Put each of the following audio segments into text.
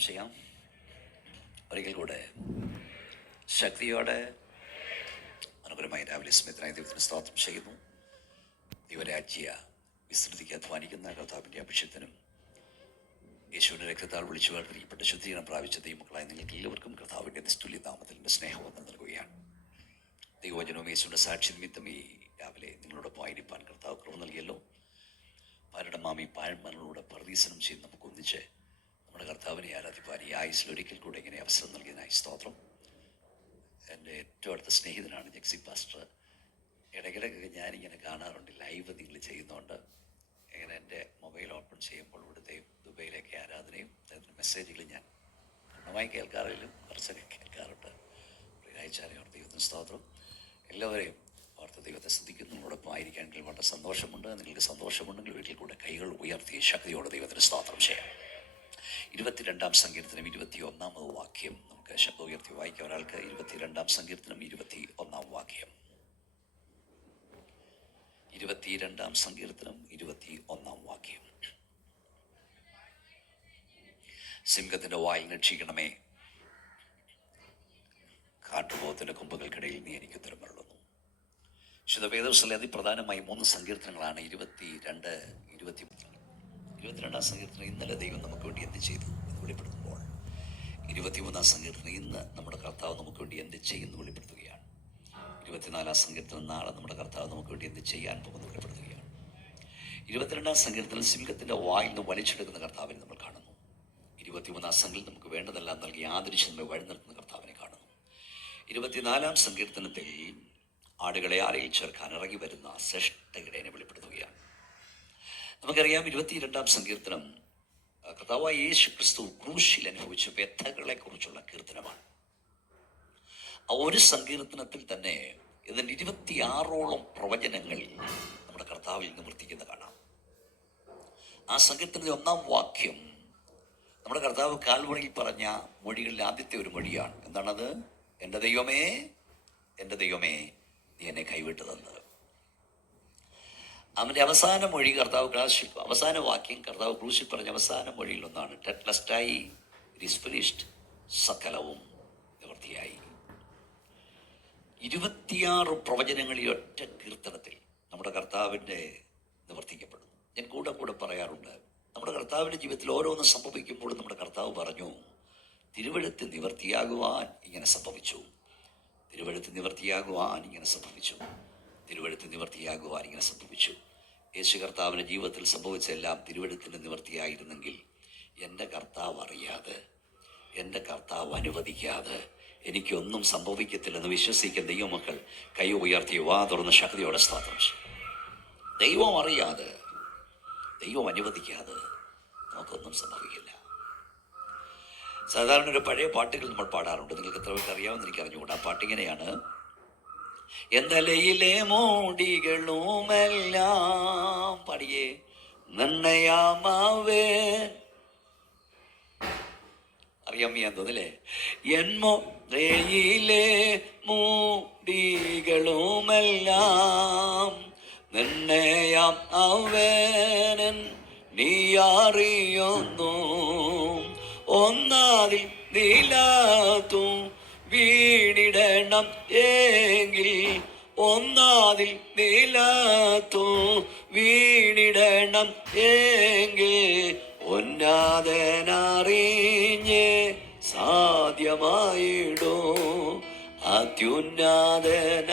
സ്തോത്രം ചെയ്യാം. ഒരിക്കൽ കൂടെ ശക്തിയോടെ അനുകൂലമായി രാവിലെ സ്മിതനായ ദൈവത്തിന് സ്തോത്രം ചെയ്യുന്നു. ദൈവരാജ്യ വിസ്തൃതിക്ക് അധ്വാനിക്കുന്ന കർത്താവിൻ്റെ അഭിഷേകത്തിനും യേശുവിൻ്റെ രക്തത്താൽ വിളിച്ചു വേർതിരിക്കപ്പെട്ട ശുദ്ധീകരണം പ്രാപിച്ച ദൈവമക്കളായ നിങ്ങൾക്ക് എല്ലാവർക്കും കർത്താവിൻ്റെ നിസ്തുല്യ നാമത്തിൽ എൻ്റെ സ്നേഹവന്ദനം നൽകുകയാണ്. ദൈവവചനവും യേശുവിൻ്റെ സാക്ഷി നിമിത്തം ഈ രാവിലെ നിങ്ങളോടൊപ്പം ആയിരിക്കാൻ കർത്താവ് കൃപ നൽകിയല്ലോ. പാരടമാമി പാഴ്മനോട് പ്രതീസനം ചെയ്ത് നമുക്ക് ഒന്നിച്ച് നമ്മുടെ കർത്താവിനെ ആരാധിപ്പാൻ ഈ ആയുസിലൊരിക്കൽ കൂടെ ഇങ്ങനെ അവസരം നൽകിയതിനായി സ്തോത്രം. എൻ്റെ ഏറ്റവും അടുത്ത സ്നേഹിതനാണ് ജെക്സി പാസ്റ്റർ. ഇടയ്ക്കിടയ്ക്കൊക്കെ ഞാനിങ്ങനെ കാണാറുണ്ട്, ലൈവ് നിങ്ങൾ ചെയ്യുന്നതുകൊണ്ട്. ഇങ്ങനെ എൻ്റെ മൊബൈൽ ഓപ്പൺ ചെയ്യുമ്പോൾ ഇവിടുത്തെ ദുബൈയിലേക്ക് ആരാധനയും അതിൻ്റെ മെസ്സേജുകൾ ഞാൻ പൂർണ്ണമായി കേൾക്കാറില്ലും കുറച്ചൊക്കെ കേൾക്കാറുണ്ട്. ഒരാഴ്ച ദൈവത്തിന് സ്തോത്രം. എല്ലാവരെയും ഓർത്ത് ദൈവത്തെ ശ്രദ്ധിക്കുന്നു. നിങ്ങളോടൊപ്പം ആയിരിക്കാമെങ്കിൽ വളരെ സന്തോഷമുണ്ട്. നിങ്ങൾക്ക് സന്തോഷമുണ്ടെങ്കിൽ വീട്ടിൽ കൂടെ കൈകൾ ഉയർത്തി ശക്തിയോടെ ദൈവത്തിന് സ്തോത്രം ചെയ്യാം. 22-ാം സങ്കീർത്തനം 21-ാമത് വാക്യം നമുക്ക് ശബ്ദം ഉയർത്തി വായിക്കാം. ഒരാൾക്ക് 22-ാം സങ്കീർത്തനം 21-ാം വാക്യം. 22-ാം സങ്കീർത്തനം 21-ാം വാക്യം. സിംഹത്തിന്റെ വായിൽ രക്ഷിക്കണമേ, കാട്ടുപോത്തിന്റെ കൊമ്പുകൾക്കിടയിൽ നീ എനിക്ക് ഉത്തരം അരുളുന്നു. വിശുദ്ധ വേദപുസ്തകത്തിലെ അതിപ്രധാനമായി 3 സങ്കീർത്തനങ്ങളാണ്. 22, 23. 22-ാം സങ്കീർത്തനം ഇന്നലെ ദൈവം നമുക്ക് വേണ്ടി എന്ത് ചെയ്തു എന്ന് വെളിപ്പെടുത്തുമ്പോൾ, 23-ാം സങ്കീർത്തനം ഇന്ന് നമ്മുടെ കർത്താവ് നമുക്ക് വേണ്ടി എന്ത് ചെയ്യുന്നു വെളിപ്പെടുത്തുകയാണ്. 24-ാം സങ്കീർത്തനം നാളെ നമ്മുടെ കർത്താവ് നമുക്ക് വേണ്ടി എന്ത് ചെയ്യാൻ പോകുന്നു വെളിപ്പെടുത്തുകയാണ്. 22-ാം സങ്കീർത്തനം സിംഹത്തിന്റെ വായിൽ നിന്ന് വലിച്ചെടുക്കുന്ന കർത്താവിനെ നമ്മൾ കാണുന്നു. 23-ാം സങ്കീർത്തനം നമുക്ക് വേണ്ടതെല്ലാം നൽകി ആദരിച്ച് നമ്മെ വഴി നിർത്തുന്ന കർത്താവിനെ കാണുന്നു. 24-ാം സങ്കീർത്തനത്തിൽ ആടുകളെ ആലയിൽ ചേർക്കാൻ ഇറങ്ങി വരുന്ന ശ്രേഷ്ഠയിടയനെ വെളിപ്പെടുത്തുകയാണ്. നമുക്കറിയാം, 22-ാം സങ്കീർത്തനം കർത്താവായ യേശു ക്രിസ്തു ക്രൂശിൽ അനുഭവിച്ച വ്യഥകളെ കുറിച്ചുള്ള കീർത്തനമാണ്. ആ ഒരു സങ്കീർത്തനത്തിൽ തന്നെ ഇതിൻ്റെ 26ഓളം പ്രവചനങ്ങൾ നമ്മുടെ കർത്താവിൽ നിവർത്തിക്കുന്ന കാണാം. ആ സങ്കീർത്തനത്തിൻ്റെ 1-ാം വാക്യം നമ്മുടെ കർത്താവ് കാൽവറിയിൽ പറഞ്ഞ മൊഴികളിൽ ആദ്യത്തെ ഒരു മൊഴിയാണ്. എന്താണത്? എൻ്റെ ദൈവമേ, എൻ്റെ ദൈവമേ, നീ എന്നെ കൈവിട്ടതെന്ന്. അവൻ്റെ അവസാന മൊഴി അവസാന വാക്യം കർത്താവ് ക്രൂശിൽ പറഞ്ഞ അവസാന മൊഴിയിൽ ഒന്നാണ്. ടെറ്റ്ലസ്റ്റായി, ഇറ്റ് ഈസ് ഫിനിഷ്ഡ്, സകലവും നിവൃത്തിയായി. 26 പ്രവചനങ്ങൾ ഈ ഒറ്റ കീർത്തനത്തിൽ നമ്മുടെ കർത്താവിൻ്റെ നിവർത്തിക്കപ്പെടുന്നു. ഞാൻ കൂടെ പറയാറുണ്ട്, നമ്മുടെ കർത്താവിൻ്റെ ജീവിതത്തിൽ ഓരോന്നും സംഭവിക്കുമ്പോഴും നമ്മുടെ കർത്താവ് പറഞ്ഞു, തിരുവെഴുത്ത് നിവർത്തിയാകുവാൻ ഇങ്ങനെ സംഭവിച്ചു, തിരുവെഴുത്ത് നിവർത്തിയാകുവാൻ ഇങ്ങനെ സംഭവിച്ചു, തിരുവെഴുത്ത് നിവർത്തിയാകുവാൻ ഇങ്ങനെ സംഭവിച്ചു. യേശു കർത്താവിൻ്റെ ജീവിതത്തിൽ സംഭവിച്ചെല്ലാം തിരുവെഴുത്തിൻ്റെ നിവർത്തിയായിരുന്നെങ്കിൽ എൻ്റെ കർത്താവ് അറിയാതെ, എൻ്റെ കർത്താവ് അനുവദിക്കാതെ എനിക്കൊന്നും സംഭവിക്കത്തില്ലെന്ന് വിശ്വസിക്കുന്ന ദൈവമക്കൾ കൈ ഉയർത്തി വാ തുറന്ന് ശക്തിയോടെ സ്തോത്രം. ദൈവം അറിയാതെ, ദൈവം അനുവദിക്കാതെ നമുക്കൊന്നും സംഭവിക്കില്ല. സാധാരണ ഒരു പഴയ പാട്ടുകൾ നമ്മൾ പാടാറുണ്ട്. നിങ്ങൾക്ക് എത്ര പേർക്ക് അറിയാമെന്ന് എനിക്ക് അറിഞ്ഞുകൂടാ. ആ പാട്ടിങ്ങനെയാണ്: എന്തലയിലെ മോടികളുമെല്ലാം പാടിയേ നന്നയാമാവേ. അറിയാൻ തോന്നില്ലേ? എന്മോയിലെ മൂടികളുമെല്ലാം നന്നയാം അവനൻ നീ അറിയുന്നു. ഒന്നാതിൽ നീലാത്തു വീണിടണം എങ്കിൽ, ഒന്നാതിൽ നീലാത്തു വീണിടണം എങ്കിൽ ഉന്നതനറിഞ്ഞ് സാധ്യമായിടൂ അത്യുന്നതന.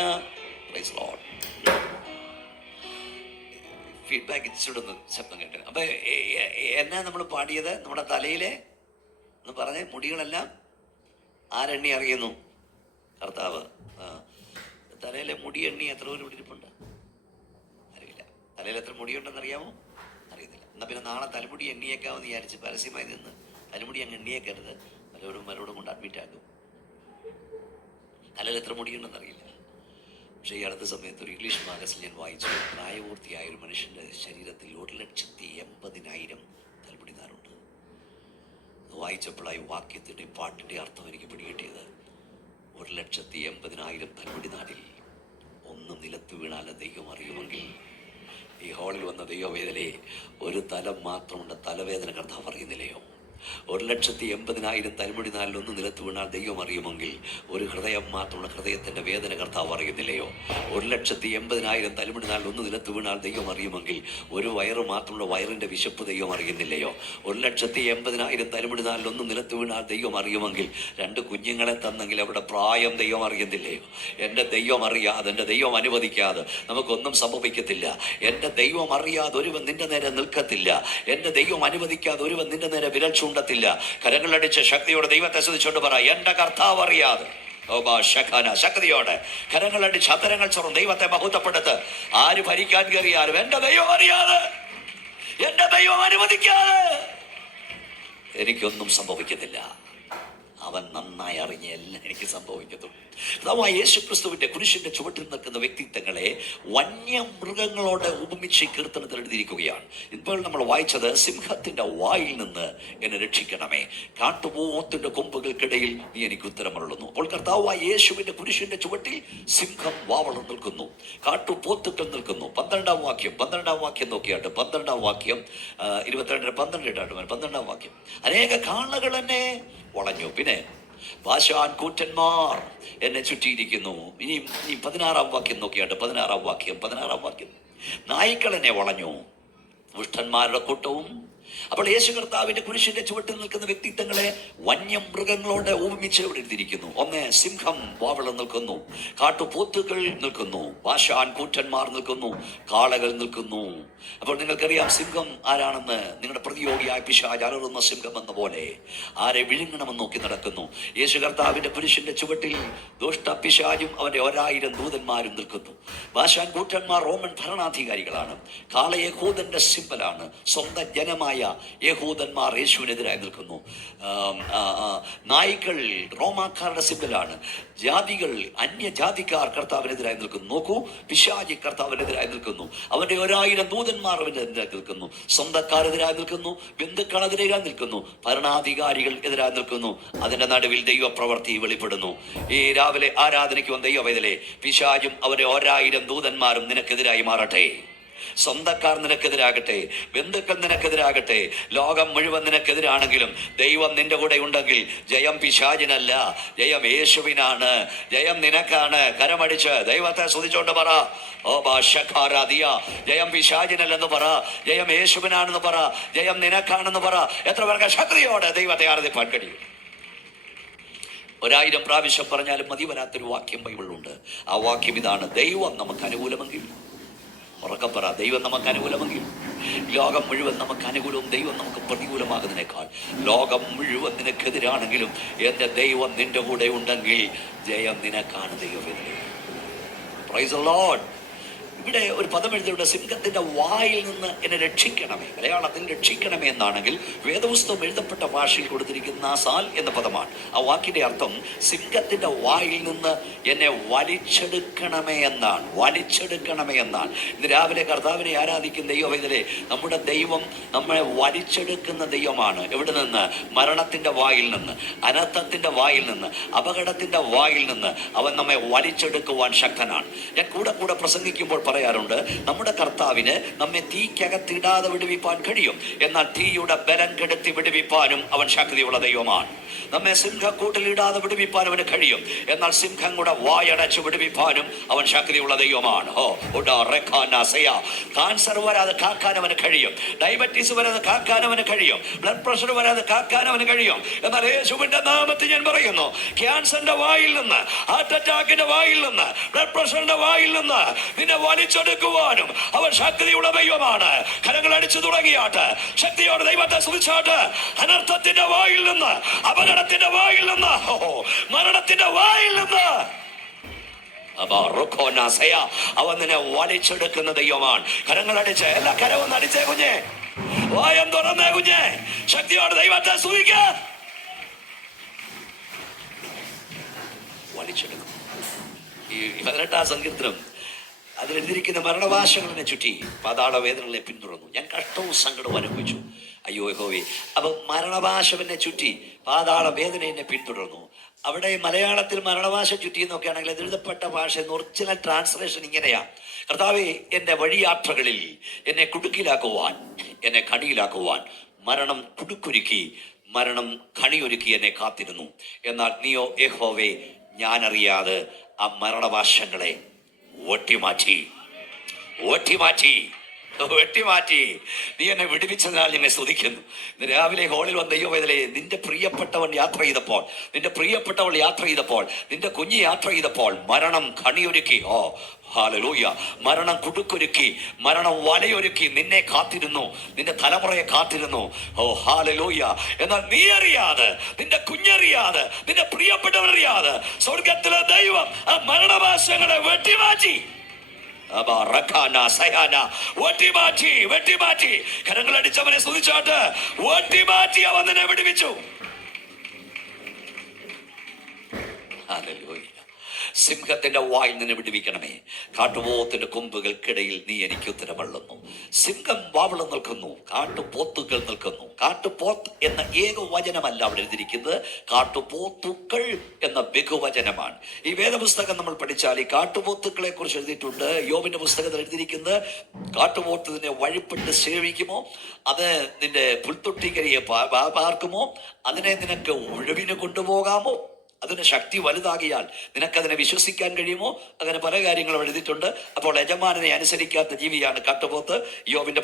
ഫീഡ്ബാക്ക് ഇച്ചിടുന്ന ശബ്ദം കേട്ട്. അപ്പൊ എന്നാ നമ്മൾ പാടിയത്? നമ്മുടെ തലയിലെ എന്ന് പറഞ്ഞ മുടികളെല്ലാം ആരെണ്ണി അറിയുന്നു? കർത്താവ്. തലയിലെ മുടി എണ്ണി എത്ര പേര് പിടിച്ചിട്ടുണ്ട്? അറിയില്ല. തലയിൽ എത്ര മുടിയുണ്ടെന്ന് അറിയാമോ? അറിയത്തില്ല. എന്നാൽ പിന്നെ നാളെ തലമുടി എണ്ണിയേക്കാമെന്ന് വിചാരിച്ച് പരസ്യമായി നിന്ന് തലമുടി അങ്ങ് എണ്ണിയേക്കരുത്. മരോടും കൊണ്ട് അഡ്മിറ്റ് ആക്കും. തലയിൽ എത്ര മുടിയുണ്ടെന്ന് അറിയില്ല. പക്ഷേ ഈ അടുത്ത സമയത്ത് ഒരു ഇംഗ്ലീഷ് മാഗസിൻ ഞാൻ വായിച്ചു. പ്രായപൂർത്തിയായ ഒരു മനുഷ്യൻ്റെ ശരീരത്തിൽ 1,80,000 തലമുടി നാരുണ്ട്. വായിച്ചപ്പോഴായി വാക്യത്തിൻ്റെ പാട്ടിൻ്റെ അർത്ഥം എനിക്ക് പിടികിട്ടിയത്. 1,80,000 തലമുടി നാടിൽ ഒന്ന് നിലത്ത് വീണാൽ ദൈവം അറിയുമെങ്കിൽ, ഈ ഹാളിൽ വന്ന ദൈവവേദനയെ ഒരു തലം മാത്രമുണ്ട് തലവേദന കർത്താവ് അറിയുന്നില്ലയോ? 1,80,000 തലമുടി നാലിലൊന്ന് നിലത്ത് വീണാൽ ദൈവം അറിയുമെങ്കിൽ ഒരു ഹൃദയം മാത്രമുള്ള ഹൃദയത്തിൻ്റെ വേദന കർത്താവ് അറിയുന്നില്ലയോ? 1,80,000 തലമുടി നാലിലൊന്ന് നിലത്ത് വീണാൽ ദൈവം അറിയുമെങ്കിൽ ഒരു വയറ് മാത്രമുള്ള വയറിൻ്റെ വിശപ്പ് ദൈവം അറിയുന്നില്ലയോ? 1,80,000 തലമുടി നാലിലൊന്ന് നിലത്ത് വീണാൽ ദൈവം അറിയുമെങ്കിൽ 2 കുഞ്ഞുങ്ങളെ തന്നെങ്കിൽ അവിടെ പ്രായം ദൈവം അറിയുന്നില്ലയോ? എൻ്റെ ദൈവം അറിയാതെ, എൻ്റെ ദൈവം അനുവദിക്കാതെ നമുക്കൊന്നും സംഭവിക്കത്തില്ല. എൻ്റെ ദൈവം അറിയാതെ ഒരുവൻ നിന്റെ നേരെ നിൽക്കത്തില്ല. എൻ്റെ ദൈവം അനുവദിക്കാതെ ഒരുവൻ നിന്റെ നേരെ വിരൽ ചൂണ്ടത്തില്ല. കരങ്ങളടിച്ച് ശക്തിയോടെ ദൈവത്തെ സ്തുതിച്ചുകൊണ്ട് പറ, എൻ്റെ കർത്താവ് അറിയാതെ. ശക്തിയോടെ കരങ്ങളടിച്ച് അത്തരങ്ങൾ ചൊറും ദൈവത്തെ മഹത്വപ്പെടുത്ത്. ആര് ഭരിക്കാൻ കയറിയാലും എൻ്റെ ദൈവം അറിയാതെ, എൻ്റെ ദൈവം അനുവദിക്കാതെ എനിക്കൊന്നും സംഭവിക്കത്തില്ല. അവൻ നന്നായി അറിഞ്ഞ എല്ലാം എനിക്ക് സംഭവിക്കത്തുള്ളൂ. അഥവാ യേശുക്രിസ്തുവിന്റെ കുരിശിന്റെ ചുവട്ടിൽ നിൽക്കുന്ന വ്യക്തിത്വങ്ങളെ വന്യമൃഗങ്ങളോട് ഉപമിച്ച് കീർത്തനത്തിൽ എഴുതിയിരിക്കുകയാണ്. ഇപ്പോൾ നമ്മൾ വായിച്ചത്, സിംഹത്തിന്റെ വായിൽ നിന്ന് എന്നെ രക്ഷിക്കണമേ, കാട്ടുപോത്തിന്റെ കൊമ്പുകൾക്കിടയിൽ നീ എനിക്ക് ഉത്തരമരുളുന്നു. അപ്പോൾ കർത്താവായ യേശുവിന്റെ കുരിശിന്റെ ചുവട്ടിൽ സിംഹം വാവളം നിൽക്കുന്നു, കാട്ടുപോത്തുക്കൾ നിൽക്കുന്നു. 12-ാം വാക്യം നോക്കിയാട്ട്, 12-ാം വാക്യം 12-12 വാക്യം, അനേക കാളകൾ എന്നെ വളഞ്ഞു, പിന്നെ ബാശാൻ കൂറ്റന്മാർ എന്നെ ചുറ്റിയിരിക്കുന്നു. ഇനി 16-ാം വാക്യം നോക്കിയാട്ട്, 16-ാം വാക്യം, നായ്ക്കൾ എന്നെ വളഞ്ഞു, ദുഷ്ടന്മാരുടെ കൂട്ടവും. അപ്പോൾ യേശു കർത്താവിന്റെ കുരിശിന്റെ ചുവട്ടിൽ നിൽക്കുന്ന വ്യക്തിത്വങ്ങളെ വന്യമൃഗങ്ങളോട് ഉപമിച്ച് ഇവിടെ എഴുതിയിരിക്കുന്നു. ഒന്ന്, സിംഹം വാവളം നിൽക്കുന്നു, കാട്ടുപോത്തുകൾ നിൽക്കുന്നു, ബാശാൻ കൂറ്റന്മാർ നിൽക്കുന്നു, കാളകൾ നിൽക്കുന്നു. അപ്പോൾ നിങ്ങൾക്കറിയാം സിംഹം ആരാണെന്ന്. നിങ്ങളുടെ പ്രതിയോഗിയായ പിശാച് അലറുന്ന സിംഹം എന്ന പോലെ ആരെ വിഴുങ്ങണമെന്ന് നോക്കി നടക്കുന്നു. യേശു കർത്താവിന്റെ കുരിശിന്റെ ചുവട്ടിൽ ദുഷ്ട പിശാചും അവന്റെ 1000 ദൂതന്മാരും നിൽക്കുന്നു. ബാശാൻ കൂറ്റന്മാർ റോമൻ ഭരണാധികാരികളാണ്. കാള യഹൂദന്റെ സിംബലാണ്. സ്വന്തം ജനമായ യഹൂദന്മാർ യേശുവിനെതിരായി നിൽക്കുന്നു. നായ്ക്കൾ റോമാക്കാരുടെ സിംബലാണ്. ജാതികൾ, അന്യജാതിക്കാർ കർത്താവിനെതിരായി നിൽക്കുന്നു. നോക്കൂ, പിശാചി കർത്താവിനെതിരായി നിൽക്കുന്നു. അവന്റെ 1000 ദൂതന്മാർ അവനെതിരായി നിൽക്കുന്നു. സ്വന്തക്കാരെതിരായി നിൽക്കുന്നു, ബന്ധുക്കളെതിരായി നിൽക്കുന്നു, ഭരണാധികാരികൾ എതിരായി നിൽക്കുന്നു. അതിന്റെ നടുവിൽ ദൈവപ്രവൃത്തി വെളിപ്പെടുന്നു. ഈ രാവിലെ ആരാധനയ്ക്ക് വന്ന ദൈവവേദലേ, പിശാചും അവന്റെ 1000 ദൂതന്മാരും നിനക്കെതിരായി മാറട്ടെ. സ്വന്തക്കാർ നിനക്കെതിരാകട്ടെ, ബന്ധുക്കൾ നിനക്കെതിരാകട്ടെ, ലോകം മുഴുവൻ നിനക്കെതിരാണെങ്കിലും ദൈവം നിന്റെ കൂടെ ഉണ്ടെങ്കിൽ ജയം പിശാചിനല്ല, ജയം യേശുവിനാണ്, ജയം നിനക്കാണ്. കരമടിച്ച് ദൈവത്തെ സ്തുതിച്ചോണ്ട് പറ, ഓ ഭാഷക്കാരാദിയ, ജയം പിശാചിനല്ലെന്ന് പറ, ജയം യേശുവിനാണെന്ന് പറ, ജയം നിനക്കാണെന്ന് പറ. എത്ര പേർക്ക് ശക്തിയോടെ ദൈവത്തെ ആരാധിപ്പാൻ കഴിയും? 1000 പ്രാവശ്യം പറഞ്ഞാലും മതി വരാത്തൊരു വാക്യം ബൈബിളിലുണ്ട്. ആ വാക്യം ഇതാണ്, ദൈവം നമുക്ക് അനുകൂലമെങ്കിൽ, ഉറക്കം പറ, ദൈവം നമുക്ക് അനുകൂലമെങ്കിൽ. ലോകം മുഴുവൻ നമുക്ക് അനുകൂലവും ദൈവം നമുക്ക് പ്രതികൂലമാകുന്നതിനേക്കാൾ ലോകം മുഴുവൻ നിനക്കെതിരാണെങ്കിലും എൻ്റെ ദൈവം നിന്റെ കൂടെ ഉണ്ടെങ്കിൽ ജയം നിനക്കാണ്. ദൈവവേദന. Praise the Lord. ഇവിടെ ഒരു പദം എഴുതിയുടെ, സിംഹത്തിന്റെ വായിൽ നിന്ന് എന്നെ രക്ഷിക്കണമേ. മലയാളത്തിൽ രക്ഷിക്കണമേ എന്നാണെങ്കിൽ വേദപുസ്തകം എഴുതപ്പെട്ട ഭാഷയിൽ കൊടുത്തിരിക്കുന്ന സാൽ എന്ന പദമാണ്. ആ വാക്കിന്റെ അർത്ഥം സിംഹത്തിന്റെ വായിൽ നിന്ന് എന്നെ വലിച്ചെടുക്കണമേ എന്നാണ്. വലിച്ചെടുക്കണമേ എന്നാണ്. ഇന്ന് രാവിലെ കർത്താവിനെ ആരാധിക്കുന്ന ദൈവവേദനയെ, നമ്മുടെ ദൈവം നമ്മളെ വലിച്ചെടുക്കുന്ന ദൈവമാണ്. എവിടെ നിന്ന്? മരണത്തിന്റെ വായിൽ നിന്ന്, അനർത്ഥത്തിന്റെ വായിൽ നിന്ന്, അപകടത്തിന്റെ വായിൽ നിന്ന് അവൻ നമ്മെ വലിച്ചെടുക്കുവാൻ ശക്തനാണ്. ഞാൻ കൂടെ പ്രസംഗിക്കുമ്പോൾ പറയാറുണ്ട്, നമ്മുടെ കർത്താവിന് നമ്മെ തീക്കകത്തിടാതെ വിടുവിപ്പാൻ കഴിയും. എന്നാൽ തീയുടെ ബലം കെടുത്തി വിടുവിപ്പാനും അവൻ ശക്തിയുള്ള ദൈവമാണ്. നമ്മെ സിംഹക്കൂട്ടിലിടാതെ വിടുവിപ്പാൻ അവന് കഴിയും. എന്നാൽ സിംഹങ്ങളുടെ വായടച്ച് വിടുവിപ്പാനും അവൻ ശക്തിയുള്ള ദൈവമാണ്. കാൻസർ വരാതെ കാക്കാൻ അവന് കഴിയും. ഡയബറ്റീസ് വരാതെ കാക്കാൻ അവന് കഴിയും. ബ്ലഡ് പ്രഷർ വരാതെ കാക്കാൻ അവന് കഴിയും. എന്നാൽ യേശുവിന്റെ നാമത്തിൽ ഞാൻ പറയുന്നു, ക്യാൻസറിന്റെ വായിൽ നിന്ന്, ഹാർട്ട് അറ്റാക്കിന്റെ വായിൽ നിന്ന്, ബ്ലഡ് പ്രഷറിന്റെ വായിൽ നിന്ന് നിന്നെ വലിച്ചെടുക്കുവാനും അവൻ ശക്തിയുള്ള ദൈവമാണ്. കരങ്ങൾ അടിച്ചു തുടങ്ങിയാട്ട് ശക്തിയോടെ ദൈവത്തെ സ്തുതിച്ചാട്ട്. അനർത്ഥത്തിന്റെ വായിൽ നിന്ന്, അപകടത്തിന്റെ വായിൽ നിന്ന്, മരണത്തിന്റെ വായിൽ നിന്ന് അവൻ നിന്നെ വലിച്ചെടുക്കുന്ന ദൈവമാണ്. കരങ്ങൾ അടിച്ച്, എല്ലാ കരവും അടിച്ചേ കുഞ്ഞെ, വായം തുറന്നേ കുഞ്ഞെ, ശക്തിയോടെ ദൈവത്തെ സ്തുതിക്ക. വലിച്ചെടുക്കും. ഈ 18-ാം സങ്കീർത്തനം അതിലെഴുതിയിരിക്കുന്ന മരണവാശങ്ങളെ ചുറ്റി പാതാള വേദനകളെ പിന്തുടർന്നു. ഞാൻ കഷ്ടവും സങ്കടവും അനുഭവിച്ചു. അയ്യോ യഹോവേ. അപ്പം മരണവാശവനെ ചുറ്റി പാതാള വേദന എന്നെ പിന്തുടർന്നു. അവിടെ മലയാളത്തിൽ മരണവാശ ചുറ്റി എന്നൊക്കെ ആണെങ്കിൽ എഴുതപ്പെട്ട ഭാഷ ഒറിജിനൽ ട്രാൻസ്ലേഷൻ ഇങ്ങനെയാ: കർത്താവേ, എൻ്റെ വഴിയാത്രകളിൽ എന്നെ കുടുക്കിലാക്കുവാൻ, എന്നെ കണിയിലാക്കുവാൻ മരണം കുടുക്കുരുക്കി മരണം കണിയൊരുക്കി എന്നെ കാത്തിരുന്നു. എന്നാൽ നീയോ യഹോവേ, ഞാനറിയാതെ ആ മരണവാശങ്ങളെ വെട്ടിമാറ്റി നീ എന്നെ വിടുവിച്ചതിനാൽ നിന്നെ സ്തുതിക്കുന്നു. ഇന്ന് രാവിലെ ഹോളിൽ വന്ന ദൈവവേദനയെ നിന്റെ പ്രിയപ്പെട്ടവൾ യാത്ര ചെയ്തപ്പോൾ നിന്റെ കുഞ്ഞ് യാത്ര ചെയ്തപ്പോൾ മരണം കണിയൊരുക്കി. ഓ ഹല്ലേലൂയ. മരണം കുടുക്കൊരുക്കി, മരണം വലയൊരുക്കി നിന്നെ കാത്തിരുന്നു, നിന്റെ തലമുറയെ കാത്തിരുന്നു. ഓ ഹല്ലേലൂയ. എന്നാൽ നീ അറിയാതെ, നിന്റെ കുഞ്ഞറിയാതെ, നിന്റെ പ്രിയപ്പെട്ടവരറിയാതെ സ്വർഗത്തിലെ ദൈവം ആ മരണവാസങ്ങളെ വെട്ടിമാറ്റി. വെട്ടിമാറ്റി. കരങ്ങളടിച്ചവനെ സ്തുതിച്ചാട്ട് വെട്ടിമാറ്റി അവൻ നിന്നെ വിടുവിച്ചു. ഹല്ലേലൂയ. സിംഹത്തിന്റെ വായിൽ നിന്ന് വിടുവിക്കണമേ. കാട്ടുപോത്തിന്റെ കൊമ്പുകൾക്കിടയിൽ നീ എനിക്ക് ഉത്തരമള്ളുന്നു. സിംഹം വാവളം നിൽക്കുന്നു, കാട്ടുപോത്തുകൾ നിൽക്കുന്നു. കാട്ടുപോത്ത് എന്ന ഏകവചനമല്ല അവിടെ എഴുതിയിരിക്കുന്നത്, കാട്ടുപോത്തുക്കൾ എന്ന ബഹുവചനമാണ്. ഈ വേദപുസ്തകം നമ്മൾ പഠിച്ചാൽ ഈ കാട്ടുപോത്തുക്കളെ കുറിച്ച് എഴുതിയിട്ടുണ്ട്. യോബിന്റെ പുസ്തകത്തിൽ എഴുതിയിരിക്കുന്നത്, കാട്ടുപോത്ത് നിന്നെ വഴിപ്പെട്ട് സേവിക്കുമോ, അത് നിന്റെ പുൽത്തൊട്ടിക്കരിയെ പാർക്കുമോ, അതിനെ നിനക്ക് ഒഴിവിന് കൊണ്ടുപോകാമോ, അതിന് ശക്തി വലുതാകിയാൽ നിനക്കതിനെ വിശ്വസിക്കാൻ കഴിയുമോ, അങ്ങനെ പല കാര്യങ്ങളും എഴുതിയിട്ടുണ്ട്. അപ്പോൾ യജമാനനെ അനുസരിക്കാത്ത ജീവിയാണ് കാട്ടുപോത്ത്. യോബിന്റെ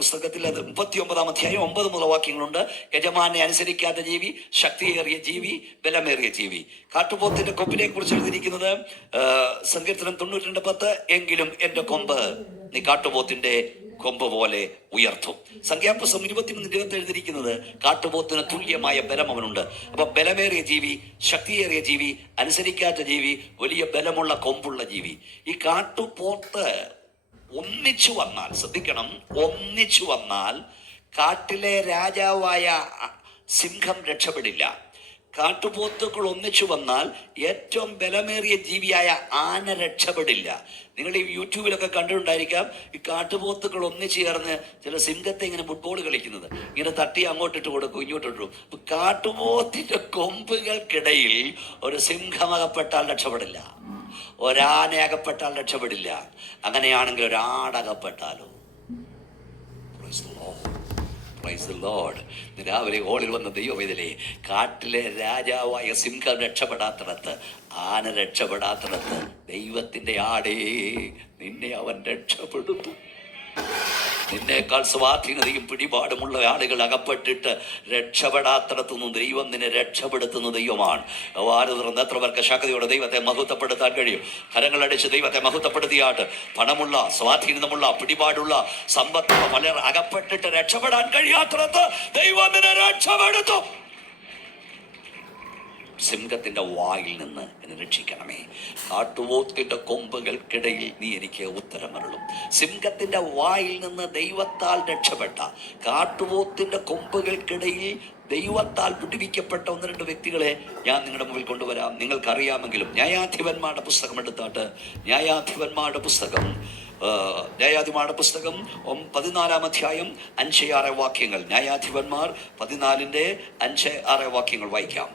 പുസ്തകത്തിൽ അത് 39-ാം അധ്യായം 9 മുതൽ വാക്യങ്ങളുണ്ട്. യജമാനെ അനുസരിക്കാത്ത ജീവി, ശക്തിയേറിയ ജീവി, ബലമേറിയ ജീവി. കാട്ടുപോത്തിന്റെ കൊമ്പിനെ കുറിച്ച് എഴുതിയിരിക്കുന്നത് സങ്കീർത്തനം 92:10, എങ്കിലും എന്റെ കൊമ്പ് നീ കാട്ടുപോത്തിന്റെ കൊമ്പ് പോലെ ഉയർത്തും. സംഖ്യാപുസ്തകം 23:20 എഴുതിയിരിക്കുന്നത്, കാട്ടുപോത്തിന് തുല്യമായ ബലം അവനുണ്ട്. അപ്പൊ ബലമേറിയ ജീവി, ശക്തിയേറിയ ജീവി, അനുസരിക്കാത്ത ജീവി, വലിയ ബലമുള്ള കൊമ്പുള്ള ജീവി. ഈ കാട്ടുപോത്ത് ഒന്നിച്ചു വന്നാൽ, ശ്രദ്ധിക്കണം, ഒന്നിച്ചു വന്നാൽ കാട്ടിലെ രാജാവായ സിംഹം രക്ഷപ്പെടില്ല. കാട്ടുപോത്തുക്കൾ ഒന്നിച്ചു വന്നാൽ ഏറ്റവും ബലമേറിയ ജീവിയായ ആന രക്ഷപ്പെടില്ല. നിങ്ങൾ ഈ യൂട്യൂബിലൊക്കെ കണ്ടിട്ടുണ്ടായിരിക്കാം, ഈ കാട്ടുപോത്തുക്കൾ ഒന്നിച്ചു ചേർന്ന് ചില സിംഹത്തെ ഇങ്ങനെ ഫുട്ബോൾ കളിക്കുന്നത്, ഇങ്ങനെ തട്ടി അങ്ങോട്ടിട്ട് കൊടുക്കും, ഇങ്ങോട്ടിട്ടു. കാട്ടുപോത്തിന്റെ കൊമ്പുകൾക്കിടയിൽ ഒരു സിംഹം അകപ്പെട്ടാൽ രക്ഷപ്പെടില്ല, ഒരാന അകപ്പെട്ടാൽ രക്ഷപ്പെടില്ല. അങ്ങനെയാണെങ്കിൽ ഒരാടകപ്പെട്ടാലോ? രാവിലെ ഹോളിൽ വന്ന ദൈവവേദനയെ, കാട്ടിലെ രാജാവായ സിംഹം രക്ഷപ്പെടാത്തിടത്ത്, ആന രക്ഷപ്പെടാത്തിടത്ത്, ദൈവത്തിന്റെ ആടേ നിന്നെ അവൻ രക്ഷപ്പെടുത്തും. നിന്നേക്കാൾ സ്വാധീനതയും പിടിപാടുമുള്ള ആളുകൾ അകപ്പെട്ടിട്ട് രക്ഷപ്പെടാത്തിടത്തുനിന്ന് ദൈവം നിന്നെ രക്ഷപ്പെടുത്തുന്ന ദൈവമാണ്. എത്ര പേർക്ക് ശക്തിയോടെ ദൈവത്തെ മഹത്വപ്പെടുത്താൻ കഴിയും? കരങ്ങളടിച്ച് ദൈവത്തെ മഹത്വപ്പെടുത്തിയാട്ട്. പണമുള്ള, സ്വാധീനമുള്ള, പിടിപാടുള്ള, സമ്പത്തുള്ള പലർ അകപ്പെട്ടിട്ട് രക്ഷപ്പെടാൻ കഴിയാത്തിടത്ത് ദൈവം നിന്നെ രക്ഷപ്പെടുത്തും. സിംഹത്തിന്റെ വായിൽ നിന്ന് എന്നെ രക്ഷിക്കണമേ. കാട്ടുപോത്തിന്റെ കൊമ്പുകൾക്കിടയിൽ നീ എനിക്ക് ഉത്തരമരുളും. സിംഹത്തിന്റെ വായിൽ നിന്ന് ദൈവത്താൽ രക്ഷപ്പെട്ട, കാട്ടുപോത്തിന്റെ കൊമ്പുകൾക്കിടയിൽ ദൈവത്താൽ വിടുവിക്കപ്പെട്ട 1-2 വ്യക്തികളെ ഞാൻ നിങ്ങളുടെ മുമ്പിൽ കൊണ്ടുവരാം. നിങ്ങൾക്കറിയാമെങ്കിലും ന്യായാധിപന്മാരുടെ പുസ്തകം എടുത്താട്ട്, ന്യായാധിപന്മാരുടെ പുസ്തകം 14-ാം അധ്യായം 5-6 വാക്യങ്ങൾ. ന്യായാധിപന്മാർ 14-ന്റെ 5-6 വാക്യങ്ങൾ വായിക്കാം.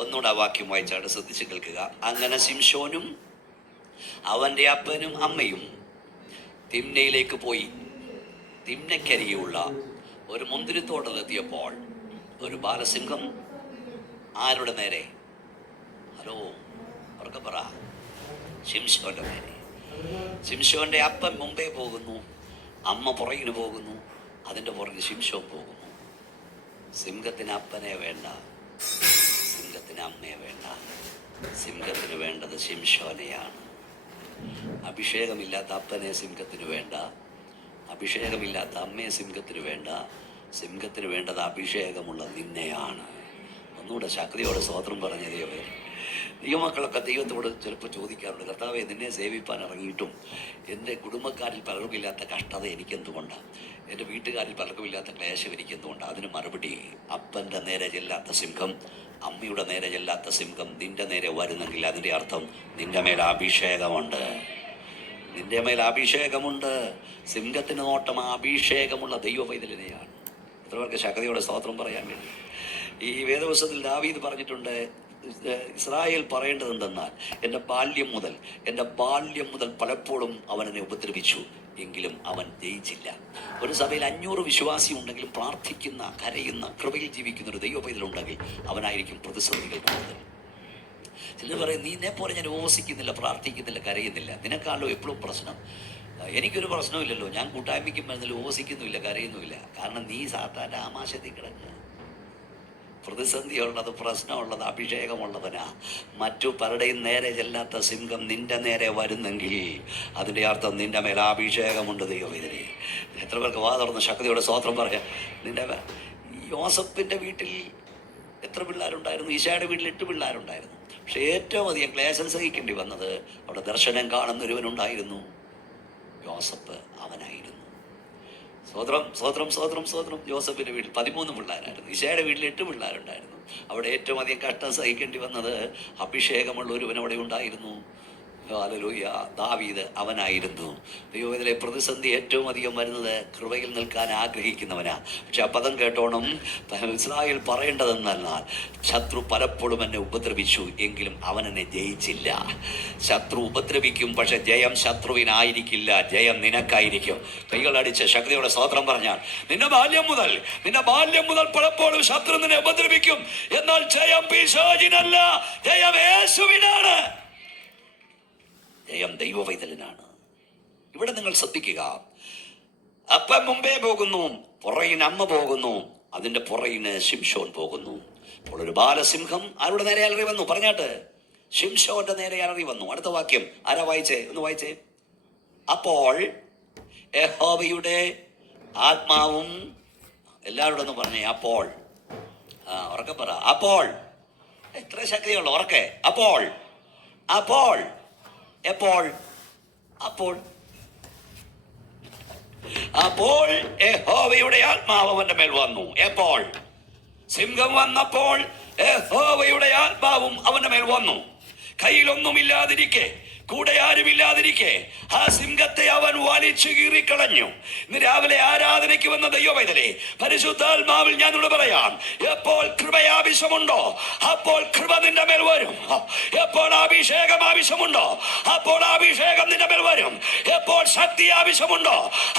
ഒന്നുകൂടെ ആ വാക്യം വായിച്ചാണ് ശ്രദ്ധിച്ച് കേൾക്കുക. അങ്ങനെ ശിംശോനും അവന്റെ അപ്പനും അമ്മയും തിമ്നയിലേക്ക് പോയി. തിമ്നക്കരികെയുള്ള ഒരു മുന്തിരിത്തോട്ടത്തിലെത്തിയപ്പോൾ ഒരു ബാലസിംഹം ആരുടെ നേരെ? ഹലോ, ഉറക്കെ പറ. ശിംശോന്റെ നേരെ. ശിംശോന്റെ അപ്പൻ മുമ്പേ പോകുന്നു, അമ്മ പുറകിന് പോകുന്നു, അതിൻ്റെ പുറകിൽ ശിംശോൻ പോകുന്നു. സിംഹത്തിന് അപ്പനെ വേണ്ട, സിംഹത്തിന് അമ്മയെ വേണ്ട, സിംഹത്തിന് വേണ്ടത് ശിംശോനെയാണ്. അഭിഷേകമില്ലാത്ത അപ്പനെ സിംഹത്തിന് വേണ്ട, അഭിഷേകമില്ലാത്ത അമ്മയെ സിംഹത്തിന് വേണ്ട. സിംഹത്തിന് വേണ്ടത് അഭിഷേകമുള്ള നിന്നെയാണ്. ഒന്നുകൂടെ ശക്തിയോടെ സ്തോത്രം പറഞ്ഞ ദൈവമക്കളൊക്കെ ദൈവത്തോട് ചിലപ്പോൾ ചോദിക്കാറുണ്ട്, കർത്താവേ, നിന്നെ സേവിപ്പാൻ ഇറങ്ങിയിട്ടും എൻ്റെ കുടുംബക്കാരിൽ പലർക്കുമില്ലാത്ത കഷ്ടത എനിക്കെന്തുകൊണ്ടാണ്, എൻ്റെ വീട്ടുകാരിൽ പലർക്കുമില്ലാത്ത ക്ലേശം എനിക്കെന്തുകൊണ്ടാണ്? അതിന് മറുപടി, അപ്പൻ്റെ നേരെ ചെല്ലാത്ത സിംഹം, അമ്മയുടെ നേരെ ചെല്ലാത്ത സിംഹം നിന്റെ നേരെ വരുന്നെങ്കിൽ അതിൻ്റെ അർത്ഥം നിന്റെ മേൽ അഭിഷേകമുണ്ട്, നിന്റെ മേൽ അഭിഷേകമുണ്ട്. സിംഹത്തിന് നോട്ടം അഭിഷേകമുള്ള ദൈവവൈതലിനെയാണ്. എത്ര പേർക്ക് ശക്തിയോടെ സ്തോത്രം പറയാൻ വേണ്ടി? ഈ വേദപുസ്തകത്തിൽ ദാവീദ് പറഞ്ഞിട്ടുണ്ട്, ഇസ്രായേൽ പറയേണ്ടത് എന്തെന്നാൽ എൻ്റെ ബാല്യം മുതൽ പലപ്പോഴും അവൻ എന്നെ ഉപദ്രവിച്ചു, എങ്കിലും അവൻ ജയിച്ചില്ല. ഒരു സഭയിൽ 500 വിശ്വാസി ഉണ്ടെങ്കിലും പ്രാർത്ഥിക്കുന്ന, കരയുന്ന, കൃപയിൽ ജീവിക്കുന്ന ഒരു ദൈവപൈതലുണ്ടെങ്കിൽ അവനായിരിക്കും പ്രതിസന്ധികൾ കൂടുതൽ. ചിലർ പറയും, നിന്നെ പോലെ ഞാൻ ഉപവസിക്കുന്നില്ല, പ്രാർത്ഥിക്കുന്നില്ല, കരയുന്നില്ല. നിനക്കാണല്ലോ എപ്പോഴും പ്രശ്നം. എനിക്കൊരു പ്രശ്നമില്ലല്ലോ, ഞാൻ കൂട്ടായ്മയ്ക്കും വരുന്നില്ല, ഉപവസിക്കുന്നുമില്ല, കരയുന്നുമില്ല. കാരണം നീ സാത്താൻ്റെ ആമാശത്തിൽ കിടക്കുക. പ്രതിസന്ധിയുള്ളത്, പ്രശ്നമുള്ളത്, അഭിഷേകമുള്ളവനാ. മറ്റു പലരുടെയും നേരെ ചെല്ലാത്ത സിംഹം നിന്റെ നേരെ വരുന്നെങ്കിൽ അതിൻ്റെ അർത്ഥം നിന്റെ മേലെ അഭിഷേകമുണ്ട്. ദൈവവേദന എത്ര പേർക്ക് വാ തുറന്ന് ശക്തിയോടെ സ്തോത്രം പറയാം. നിന്റെ യോസഫിൻ്റെ വീട്ടിൽ എത്ര പിള്ളേരുണ്ടായിരുന്നു? ഈശോയുടെ വീട്ടിൽ 8 പിള്ളേരുണ്ടായിരുന്നു. പക്ഷെ ഏറ്റവും അധികം ക്ലേശം സഹിക്കേണ്ടി വന്നത് അവിടെ ദർശനം കാണുന്നൊരുവനുണ്ടായിരുന്നു. യോസഫ് അവനായിരുന്നു. സ്വതന്ത്രം സ്വതന്ത്രം സ്വതന്ത്രം സ്വതന്ത്രം. ജോസഫിൻ്റെ വീട്ടിൽ 13 പിള്ളേരായിരുന്നു. ഈശോയുടെ വീട്ടിൽ 8 പിള്ളേരുണ്ടായിരുന്നു. അവിടെ ഏറ്റവും അധികം കഷ്ടം സഹിക്കേണ്ടി വന്നത് അഭിഷേകമുള്ള ഒരുവൻ അവിടെ ഉണ്ടായിരുന്നു. ഹല്ലേലൂയ. ദാവീദ് അവനായിരുന്നു. ദൈവത്തിലെ പ്രതിസന്ധി ഏറ്റവും അധികം വരുന്നത് കൃപയിൽ നിൽക്കാൻ ആഗ്രഹിക്കുന്നവനാ. പക്ഷെ ആ പദം കേട്ടോണം, ഇസ്രായേൽ പറയേണ്ടതെന്നാൽ ശത്രു പലപ്പോഴും എന്നെ ഉപദ്രവിച്ചു, എങ്കിലും അവൻ എന്നെ ജയിച്ചില്ല. ശത്രു ഉപദ്രവിക്കും, പക്ഷെ ജയം ശത്രുവിനായിരിക്കില്ല, ജയം നിനക്കായിരിക്കും. കൈകളടിച്ച് ശക്തിയോടെ സ്തോത്രം പറഞ്ഞാൽ, നിന്റെ ബാല്യം മുതൽ പലപ്പോഴും ശത്രു നിന്നെ ഉപദ്രവിക്കും, എന്നാൽ ജയം പിശാചിനല്ല, ജയം യേശുവിനാണ്, ജയം ദൈവവൈതലിനാണ്. ഇവിടെ നിങ്ങൾ ശ്രദ്ധിക്കുക, അപ്പം മുമ്പേ പോകുന്നു, പുറകിന് അമ്മ പോകുന്നു, അതിന്റെ പുറകിന് ശിംശോൻ പോകുന്നു. അപ്പോൾ ഒരു ബാലസിംഹം ആരുടെ നേരെ അലറി വന്നു? പറഞ്ഞാട്ട്, ശിംശോന്റെ നേരെ അലറി വന്നു. അടുത്ത വാക്യം ആരാ വായിച്ചേ? ഒന്ന് വായിച്ചേ. അപ്പോൾ യഹോവയുടെ ആത്മാവും, എല്ലാവരോടും ഒന്ന് പറഞ്ഞേ, അപ്പോൾ. ഉറക്കെ പറ, അപ്പോൾ. എത്ര ശക്തിയുള്ള ഉറക്കെ. അപ്പോൾ അപ്പോൾ എപ്പോൾ? അപ്പോൾ യഹോവയുടെ ആത്മാവ് അവന്റെ മേൽ വന്നു. എപ്പോൾ? സിംഹം വന്നപ്പോൾ യഹോവയുടെ ആത്മാവും അവന്റെ മേൽ വന്നു. കയ്യിലൊന്നുമില്ലാതിരിക്കെ, കൂടെ ആരുമില്ലാതിരിക്കെ ആ സിംഹത്തെ അവൻ വലിച്ചു കീറിക്കളഞ്ഞു. ഇന്ന് രാവിലെ ആരാധനയ്ക്ക് വന്ന ദൈവവേദനെ പരിശുദ്ധാത്മാവിൽ ഞാനിവിടെ പറയാം, എപ്പോൾ കൃപ ആവശ്യമുണ്ടോ അപ്പോൾ കൃപ നിന്റെ മേൽ വരും. എപ്പോൾ അഭിഷേകം ആവശ്യമുണ്ടോ അപ്പോൾ അഭിഷേകം നിന്റെ മേൽ വരും. എപ്പോൾ ശക്തി ആവശ്യമുണ്ടോ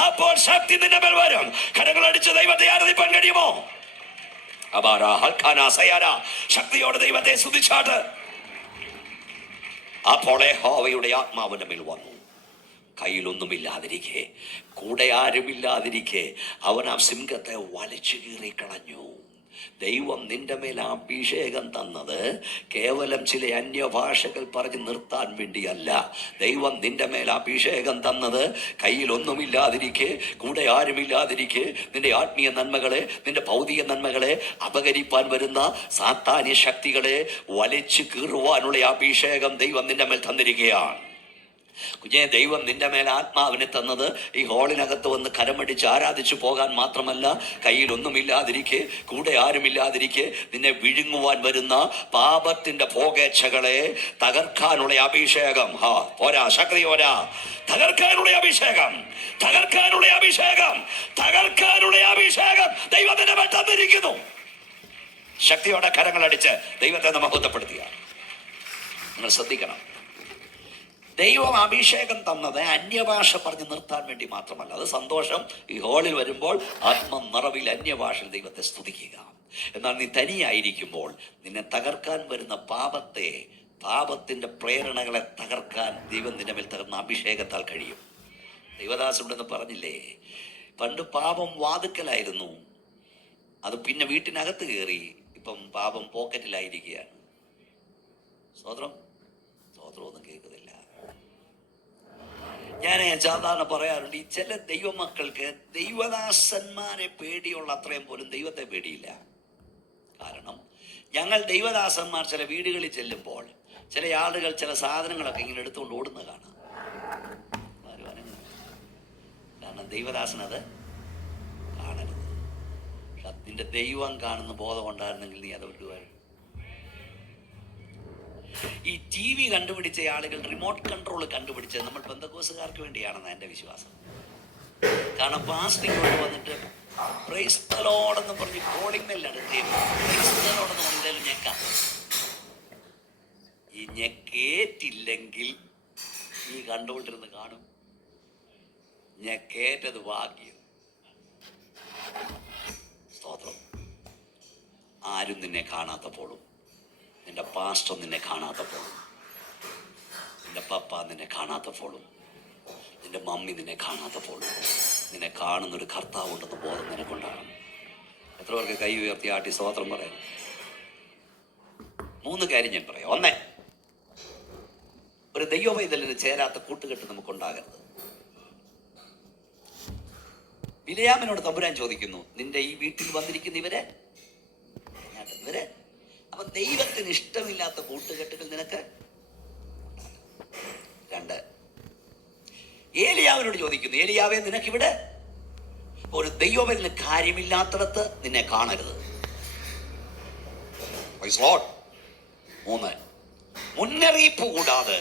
അപ്പോൾ ശക്തി നിന്റെ മേൽ വരും. കരങ്ങളടിച്ച് ദൈവത്തെ ആരാധിപ്പാൻ കഴിയുമോ? ശക്തിയോടെ ദൈവത്തെ സ്തുതിച്ചാട്ട്. അപ്പോൾ യഹോവയുടെ ആത്മാവിന്റെ മേൽ വന്നു. കയ്യിലൊന്നുമില്ലാതിരിക്കെ, കൂടെ ആരുമില്ലാതിരിക്കെ അവൻ ആ സിംഹത്തെ വലിച്ചു കീറിക്കളഞ്ഞു. ദൈവം നിന്റെ മേൽ അഭിഷേകം തന്നത് കേവലം ചില അന്യഭാഷകൾ പറഞ്ഞ് നിർത്താൻ വേണ്ടിയല്ല. ദൈവം നിന്റെ മേൽ അഭിഷേകം തന്നത് കയ്യിലൊന്നുമില്ലാതിരിക്കെ, കൂടെ ആരുമില്ലാതിരിക്കെ, നിന്റെ ആത്മീയ നന്മകളെ, നിന്റെ ഭൗതിക നന്മകളെ അപകരിപ്പാൻ വരുന്ന സാത്താന്യ ശക്തികളെ വലിച്ചു കീറുവാനുള്ള അഭിഷേകം ദൈവം നിന്റെ മേൽ തന്നിരിക്കുകയാണ്. കുഞ്ഞെ, ദൈവം നിന്റെ മേൽ ആത്മാവിനെ തന്നത് ഈ ഹോളിനകത്ത് വന്ന് കരമടിച്ച് ആരാധിച്ചു പോകാൻ മാത്രമല്ല, കയ്യിലൊന്നുമില്ലാതിരിക്കെ, കൂടെ ആരുമില്ലാതിരിക്കെ നിന്നെ വിഴുങ്ങുവാൻ വരുന്ന പാപത്തിന്റെ ഭോഗേച്ഛകളെ തകർക്കാനുള്ള അഭിഷേകം. പോരാ, ശക്തി പോരാ. തകർക്കാനുള്ള അഭിഷേകം, തകർക്കാനുള്ള അഭിഷേകം, തകർക്കാനുള്ള അഭിഷേകം ദൈവത്തിന്റെ മേൽ തന്നിരിക്കുന്നു. ശക്തിയോടെ കരങ്ങളടിച്ച് ദൈവത്തെ മഹത്വപ്പെടുത്തുക. നിങ്ങൾ ശ്രദ്ധിക്കണം, ദൈവം അഭിഷേകം തന്നത് അന്യഭാഷ പറഞ്ഞ് നിർത്താൻ വേണ്ടി മാത്രമല്ല. അത് സന്തോഷം. ഈ ഹോളിൽ വരുമ്പോൾ ആത്മനിറവിൽ അന്യഭാഷയിൽ ദൈവത്തെ സ്തുതിക്കുക. എന്നാൽ നീ തനിയായിരിക്കുമ്പോൾ നിന്നെ തകർക്കാൻ വരുന്ന പാപത്തിന്റെ പ്രേരണകളെ തകർക്കാൻ ദൈവം നിന്റെ മേൽ തകർന്ന അഭിഷേകത്താൽ കഴിയും. ദൈവദാസനുണ്ടെന്ന് പറഞ്ഞില്ലേ, പണ്ട് പാപം വാതുക്കലായിരുന്നു, അത് പിന്നെ വീട്ടിനകത്ത് കയറി. ഇപ്പം പാപം പോക്കറ്റിലായിരിക്കുകയാണ്. സ്വതന്ത്രമൊന്നും കേൾക്കുന്നില്ല. ഞാൻ സാധാരണ പറയാറുണ്ട്, ഈ ചില ദൈവമക്കൾക്ക് ദൈവദാസന്മാരെ പേടിയുള്ള അത്രയും പോലും ദൈവത്തെ പേടിയില്ല. കാരണം ഞങ്ങൾ ദൈവദാസന്മാർ ചില വീടുകളിൽ ചെല്ലുമ്പോൾ ചില ആളുകൾ ചില സാധനങ്ങളൊക്കെ ഇങ്ങനെ എടുത്തുകൊണ്ട് ഓടുന്ന കാണാം. കാരണം ദൈവദാസനത് കാണരുത്. നിന്റെ ദൈവം കാണുന്ന ബോധം ഉണ്ടായിരുന്നെങ്കിൽ നീ അത് വിടുവായിരുന്നു. ഈ TV കണ്ടുപിടിച്ച ആളുകൾ റിമോട്ട് കൺട്രോൾ കണ്ടുപിടിച്ചത് നമ്മൾ പെന്തക്കോസുകാർക്ക് വേണ്ടിയാണെന്ന് എൻ്റെ വിശ്വാസം. കാരണം പാസ്റ്റിംഗ് കൊണ്ട് വന്നിട്ട് പ്രൈസ് ദി ലോർഡ് എന്ന് പറഞ്ഞ് കോളിംഗ് ബെല്ലാണ് പ്രൈസ് ദി ലോർഡ് എന്ന് പറഞ്ഞാൽ ഞെക്കാം. ഈ ഞെക്കേറ്റില്ലെങ്കിൽ നീ കണ്ടുകൊണ്ടിരുന്ന് കാണും. ഞെക്കേറ്റത് ഭാഗ്യം. സ്തോത്രം. ആരും നിന്നെ കാണാത്തപ്പോഴും, നിന്റെ പാസ്റ്റർ നിന്നെ കാണാത്തപ്പോഴും, നിന്റെ പപ്പ നിന്നെ കാണാത്തപ്പോഴും, നിന്റെ മമ്മി നിന്നെ കാണാത്തപ്പോഴും നിന്നെ കാണുന്നൊരു കർത്താവുണ്ടെന്ന് ബോധം നിനക്കുണ്ടാകണം. എത്ര പേർക്ക് കൈ ഉയർത്തി ആട്ടി സ്തോത്രം പറയാം? 3 കാര്യം ഞാൻ പറയാം. 1, ഒരു ദൈവവൈതലിന് ചേരാത്ത കൂട്ടുകെട്ട് നമുക്കുണ്ടാകരുത്. ബിലെയാമിനോട് തമ്പുരാൻ ചോദിക്കുന്നു, നിന്റെ ഈ വീട്ടിൽ വന്നിരിക്കുന്ന ഇവര്. അപ്പൊ ദൈവത്തിന് ഇഷ്ടമില്ലാത്ത കൂട്ടുകെട്ടുകൾ നിനക്ക്. 2, ഏലിയാവിനോട് ചോദിക്കുന്നു, ഏലിയാവേ നിനക്കിവിടെ. ഒരു ദൈവവൈതലിന് കാര്യമില്ലാത്തിടത്ത് നിന്നെ കാണരുത്. 3, മുന്നറിയിപ്പ് കൂടാതെ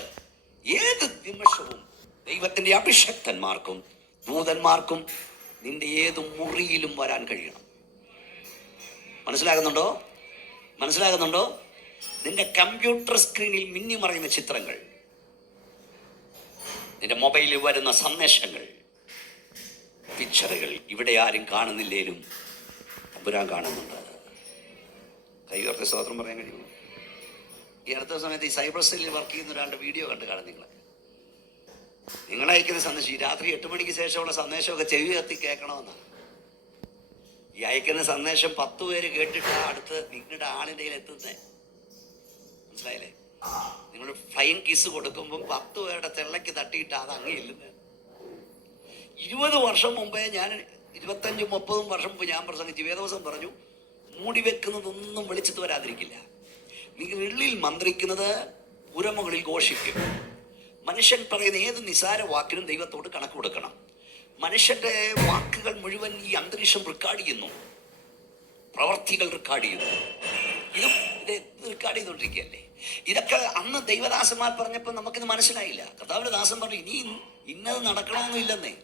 ഏത് നിമിഷവും ദൈവത്തിന്റെ അഭിഷക്തന്മാർക്കും ദൂതന്മാർക്കും നിന്റെ ഏത് മുറിയിലും വരാൻ കഴിയണം. മനസ്സിലാകുന്നുണ്ടോ? നിന്റെ കമ്പ്യൂട്ടർ സ്ക്രീനിൽ മിന്നിമറയുന്ന ചിത്രങ്ങൾ, നിന്റെ മൊബൈലിൽ വരുന്ന സന്ദേശങ്ങൾ, പിക്ചറുകൾ ഇവിടെ ആരും കാണുന്നില്ലേലും തമ്പുരാൻ കാണുന്നുണ്ട്. കൈ ഉയർത്തി സ്തോത്രം പറയാൻ കഴിയുമോ? ഈ അടുത്ത സമയത്ത് ഈ സൈബർ സെല്ലിൽ വർക്ക് ചെയ്യുന്ന ഒരാളുടെ വീഡിയോ കണ്ട് കാണും. നിങ്ങൾ അയക്കുന്ന സന്ദേശം ഈ രാത്രി 8 മണിക്ക് ശേഷമുള്ള സന്ദേശമൊക്കെ ചെവി കത്തി കേൾക്കണമെന്നാണ്. ഈ അയക്കുന്ന സന്ദേശം 10 പേര് കേട്ടിട്ട് അടുത്ത് നിങ്ങളുടെ ആളിൻ്റെ കയ്യിൽ എത്തുന്നേ. മനസ്സിലായില്ലേ? നിങ്ങൾ ഫ്ലൈങ് കിസ് കൊടുക്കുമ്പം 10 പേരുടെ തെള്ളയ്ക്ക് തട്ടിയിട്ട് അത് അങ്ങ് ചെല്ലുന്നത്. 20 വർഷം മുമ്പേ ഞാൻ 25-30 വർഷം മുമ്പ് ഞാൻ പ്രസംഗിച്ച് വേദവസം പറഞ്ഞു, മൂടി വെക്കുന്നതൊന്നും വെളിച്ചത്ത് വരാതിരിക്കില്ല. നിങ്ങൾ ഉള്ളിൽ മന്ത്രിക്കുന്നത് പുരമുകളിൽ ഘോഷിക്കും. മനുഷ്യൻ പറയുന്ന ഏത് നിസാര വാക്കിനും ദൈവത്തോട് കണക്ക് കൊടുക്കണം. മനുഷ്യന്റെ വാക്കുകൾ മുഴുവൻ ഈ അന്തരീക്ഷം റെക്കോർഡ് ചെയ്യുന്നു, പ്രവർത്തികൾ റെക്കോർഡ് ചെയ്യുന്നു. ഇത് റെക്കോർഡ് ചെയ്തുകൊണ്ടിരിക്കുകയല്ലേ. ഇതൊക്കെ അന്ന് ദൈവദാസന്മാർ പറഞ്ഞപ്പോൾ നമുക്കിത് മനസ്സിലായില്ല. കർത്താവിന്റെ ദാസൻ പറഞ്ഞു, ഇനി ഇന്നത് നടക്കണമെന്നില്ലെന്നേ.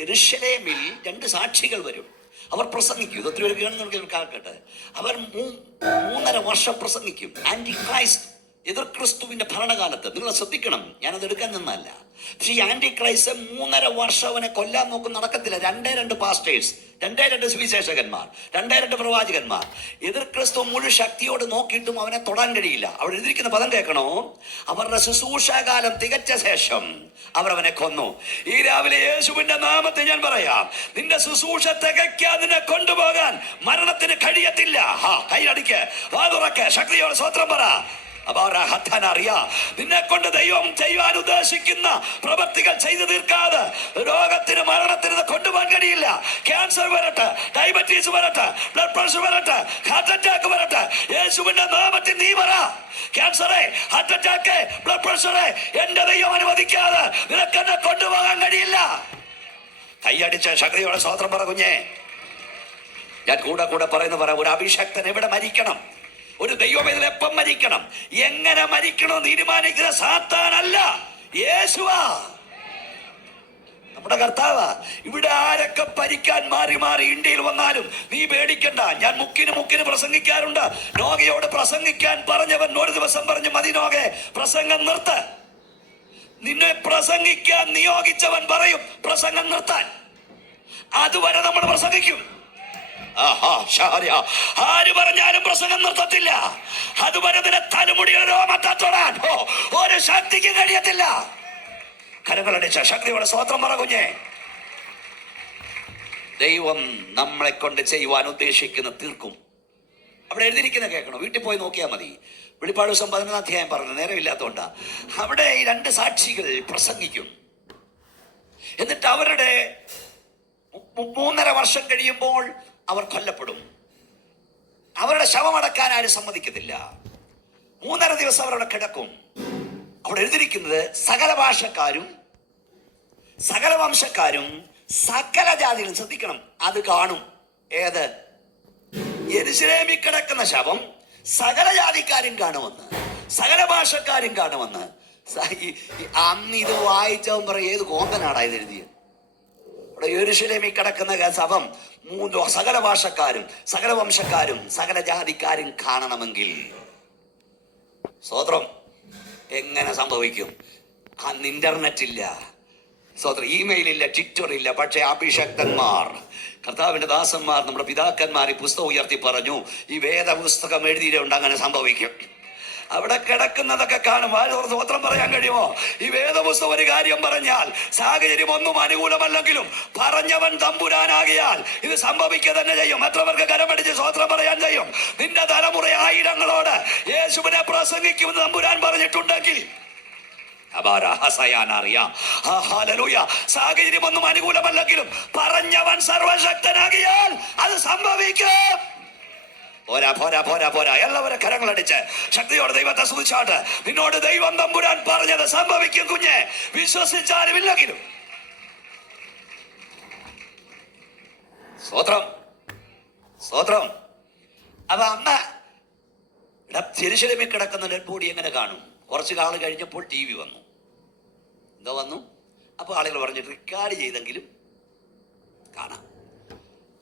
യെരൂശലേമിൽ 2 സാക്ഷികൾ വരും, അവർ പ്രസംഗിക്കും. ഇത് ഒത്തിരി പേര് കേൾക്കുന്നുണ്ടെങ്കിൽ കേൾക്കട്ടെ. അവർ 3.5 വർഷം പ്രസംഗിക്കും. ആന്റി ക്രൈസ്റ്റ്, എതിർ ക്രിസ്തുവിന്റെ ഭരണകാലത്ത്. നിങ്ങൾ ശ്രദ്ധിക്കണം, ഞാനത് എടുക്കാൻ നിന്നല്ല. പക്ഷെ ഈ ആന്റി ക്രൈസ്റ്റ് 3.5 വർഷം അവനെ കൊല്ലാൻ നോക്കും, നടക്കത്തില്ല. 2 പാസ്റ്റേഴ്സ്, 2 സുവിശേഷകന്മാർ, 2 പ്രവാചകന്മാർ. എതിർ ക്രിസ്തു മുഴു ശക്തിയോട് നോക്കിയിട്ടും അവനെ തൊടാൻ കഴിയില്ല. അവിടെ എഴുതിയിരിക്കുന്ന പദം കേൾക്കണോ? അവരുടെ ശുശ്രൂഷാകാലം തികച്ച ശേഷം അവരവനെ കൊന്നു. ഈ രാവിലെ യേശുവിന്റെ നാമത്തിൽ ഞാൻ പറയാം, നിന്റെ ശുശ്രൂഷ തികയ്ക്കാൻ നിന്നെ കൊണ്ടുപോകാൻ മരണത്തിന് കഴിയത്തില്ല. കൈയടിക്ക്, വാ തുറക്ക്, ശക്തിയോട് സ്വത്രം പറ. നിന്നെ കൊണ്ട് ദൈവം ചെയ്യാൻ ഉദ്ദേശിക്കുന്ന പ്രവൃത്തികൾ ചെയ്തു തീർക്കാതെ രോഗത്തിന് മരണത്തിന് കൊണ്ടുപോകാൻ കഴിയില്ല. ക്യാൻസർ വരട്ടെ, ഡയബറ്റീസ് വരട്ടെ, ബ്ലഡ് പ്രഷർ വരട്ടെ, ഹാർട്ട് അറ്റാക്ക് വരട്ടെ, യേശുവിന്റെ നാമത്തിൽ നീ പറ. ക്യാൻസറെ, ഹാർട്ട് അറ്റാക്ക്, ബ്ലഡ് പ്രഷറെ എന്റെ ദൈവം അനുവദിക്കാതെ നിനക്ക് എന്നെ കൊണ്ടുപോകാൻ കഴിയില്ല. കൈയടിച്ച ശക്തിയോടെ സ്വതന്ത്രം പറ കുഞ്ഞേ. ഞാൻ കൂടെ പറയുന്ന പറ, ഒരു അഭിഷക്തൻ എവിടെ മരിക്കണം? ഒരു ദൈവവേദന എപ്പം മരിക്കണം, എങ്ങനെ മരിക്കണം തീരുമാനിക്കുന്ന സാത്താനല്ല, യേശുവാ, നമ്മുടെ കർത്താവാ. ഇവിടെ ആരൊക്കെ ഭരിക്കാൻ മാറി ഇന്ത്യയിൽ വന്നാലും നീ പേടിക്കണ്ട. ഞാൻ മുക്കിന് പ്രസംഗിക്കാറുണ്ട്. നോഗയോട് പ്രസംഗിക്കാൻ പറഞ്ഞവൻ ഒരു ദിവസം പറഞ്ഞു, മതി നോഗെ, പ്രസംഗം നിർത്ത്. നിന്നെ പ്രസംഗിക്കാൻ നിയോഗിച്ചവൻ പറയും പ്രസംഗം നിർത്താൻ. അതുവരെ നമ്മൾ പ്രസംഗിക്കും. ആര് പറഞ്ഞാലും പ്രസംഗം നിർത്തത്തില്ല. അതുവരെ നിന്നെ തലമുടിയുടെ രോമത്തൊടാൻ ഒരു ശക്തിക്ക് കഴിയത്തില്ല. കരങ്ങളടിച്ച ശക്തിയോടെ സ്വതന്ത്രം പറ കുഞ്ഞേ. ദൈവം നമ്മളെ കൊണ്ട് ചെയ്യുവാൻ ഉദ്ദേശിക്കുന്ന തീർക്കും. അവിടെ എഴുതിയിരിക്കുന്ന കേൾക്കണം, വീട്ടിൽ പോയി നോക്കിയാൽ മതി. വെളിപ്പാട് ദിവസം 11-ാം അധ്യായം പറഞ്ഞു, നേരമില്ലാത്തതുകൊണ്ടാ. അവിടെ ഈ 2 സാക്ഷികൾ പ്രസംഗിക്കും. എന്നിട്ട് അവരുടെ 3.5 വർഷം കഴിയുമ്പോൾ അവർ കൊല്ലപ്പെടും. അവരുടെ ശവമടക്കാൻ ആരും സമ്മതിക്കത്തില്ല. 3.5 ദിവസം അവരവിടെ കിടക്കും. അവിടെ എഴുതിയിരിക്കുന്നത് സകല ഭാഷക്കാരും, സകല വംശക്കാരും, സകല ജാതികളും, ശ്രദ്ധിക്കണം, അത് കാണും. ഏത്? യെരൂശലേമിൽ കിടക്കുന്ന ശവം സകല ജാതിക്കാരും കാണുമെന്ന്, സകല ഭാഷക്കാരും കാണുമെന്ന്. അന്ന് ഇത് വായിച്ചവൻ പറയും, ഏത് കോന്തനാടാ ഇത് എഴുതിയത്? ഇവിടെ യെരൂശലേമിൽ കിടക്കുന്ന ശവം സകല ഭാഷക്കാരും, സകല വംശക്കാരും, സകല ജാതിക്കാരും കാണണമെങ്കിൽ, സ്തോത്രം, എങ്ങനെ സംഭവിക്കും? അന്ന് ഇന്റർനെറ്റ് ഇല്ല, സ്വതന്ത്ര ഇമെയിൽ ഇല്ല, ട്വിറ്റർ ഇല്ല. പക്ഷേ അഭിഷക്തന്മാർ, കർത്താവിന്റെ ദാസന്മാർ, നമ്മുടെ പിതാക്കന്മാർ ഈ പുസ്തകം ഉയർത്തി പറഞ്ഞു, ഈ വേദപുസ്തകം എഴുതിയിട്ടുണ്ട് അങ്ങനെ സംഭവിക്കും. അവിടെ കിടക്കുന്നതൊക്കെ കാണും. സ്വത്രം പറയാൻ കഴിയുമോ? ഈ വേദപുസ്തകം ഒരു കാര്യം പറഞ്ഞാൽ സാഹചര്യം ഒന്നും അനുകൂലമല്ലെങ്കിലും പറഞ്ഞവൻ തമ്പുരാനാകിയാൽ ഇത് സംഭവിക്കുക തന്നെ ചെയ്യും. എത്രവർക്ക് കരമടിച്ച് സ്വത്രം പറയാൻ ചെയ്യും? നിന്റെ തലമുറ ആയിരങ്ങളോട് യേശുവിനെ പ്രസംഗിക്കുമെന്ന് തമ്പുരാൻ പറഞ്ഞിട്ടുണ്ടെങ്കിൽ സാഹചര്യം ഒന്നും അനുകൂലമല്ലെങ്കിലും പറഞ്ഞവൻ സർവശക്തനാകിയാൽ അത് സംഭവിക്കും. പോരാ പോരാ പോരാ പോരാ, എല്ലാവരും കരങ്ങളടിച്ച് ശക്തിയോടെ ദൈവത്തെ സ്തുതിച്ചാട്ട്, നിന്നോട് ദൈവം തമ്പുരാൻ പറഞ്ഞത് സംഭവിക്കും കുഞ്ഞെ, വിശ്വസിച്ചാലും ഇല്ലെങ്കിലും. സ്തോത്രം സ്തോത്രം. അപ്പൊ അമ്മ യെരൂശലേമിൽ കിടക്കുന്ന ഡെഡ് ബോഡി എങ്ങനെ കാണും? കുറച്ച് കാലം കഴിഞ്ഞപ്പോൾ ടി വി വന്നു. എന്താ വന്നു? അപ്പോൾ ആളുകൾ പറഞ്ഞിട്ട് റെക്കോർഡ് ചെയ്തെങ്കിലും കാണാം.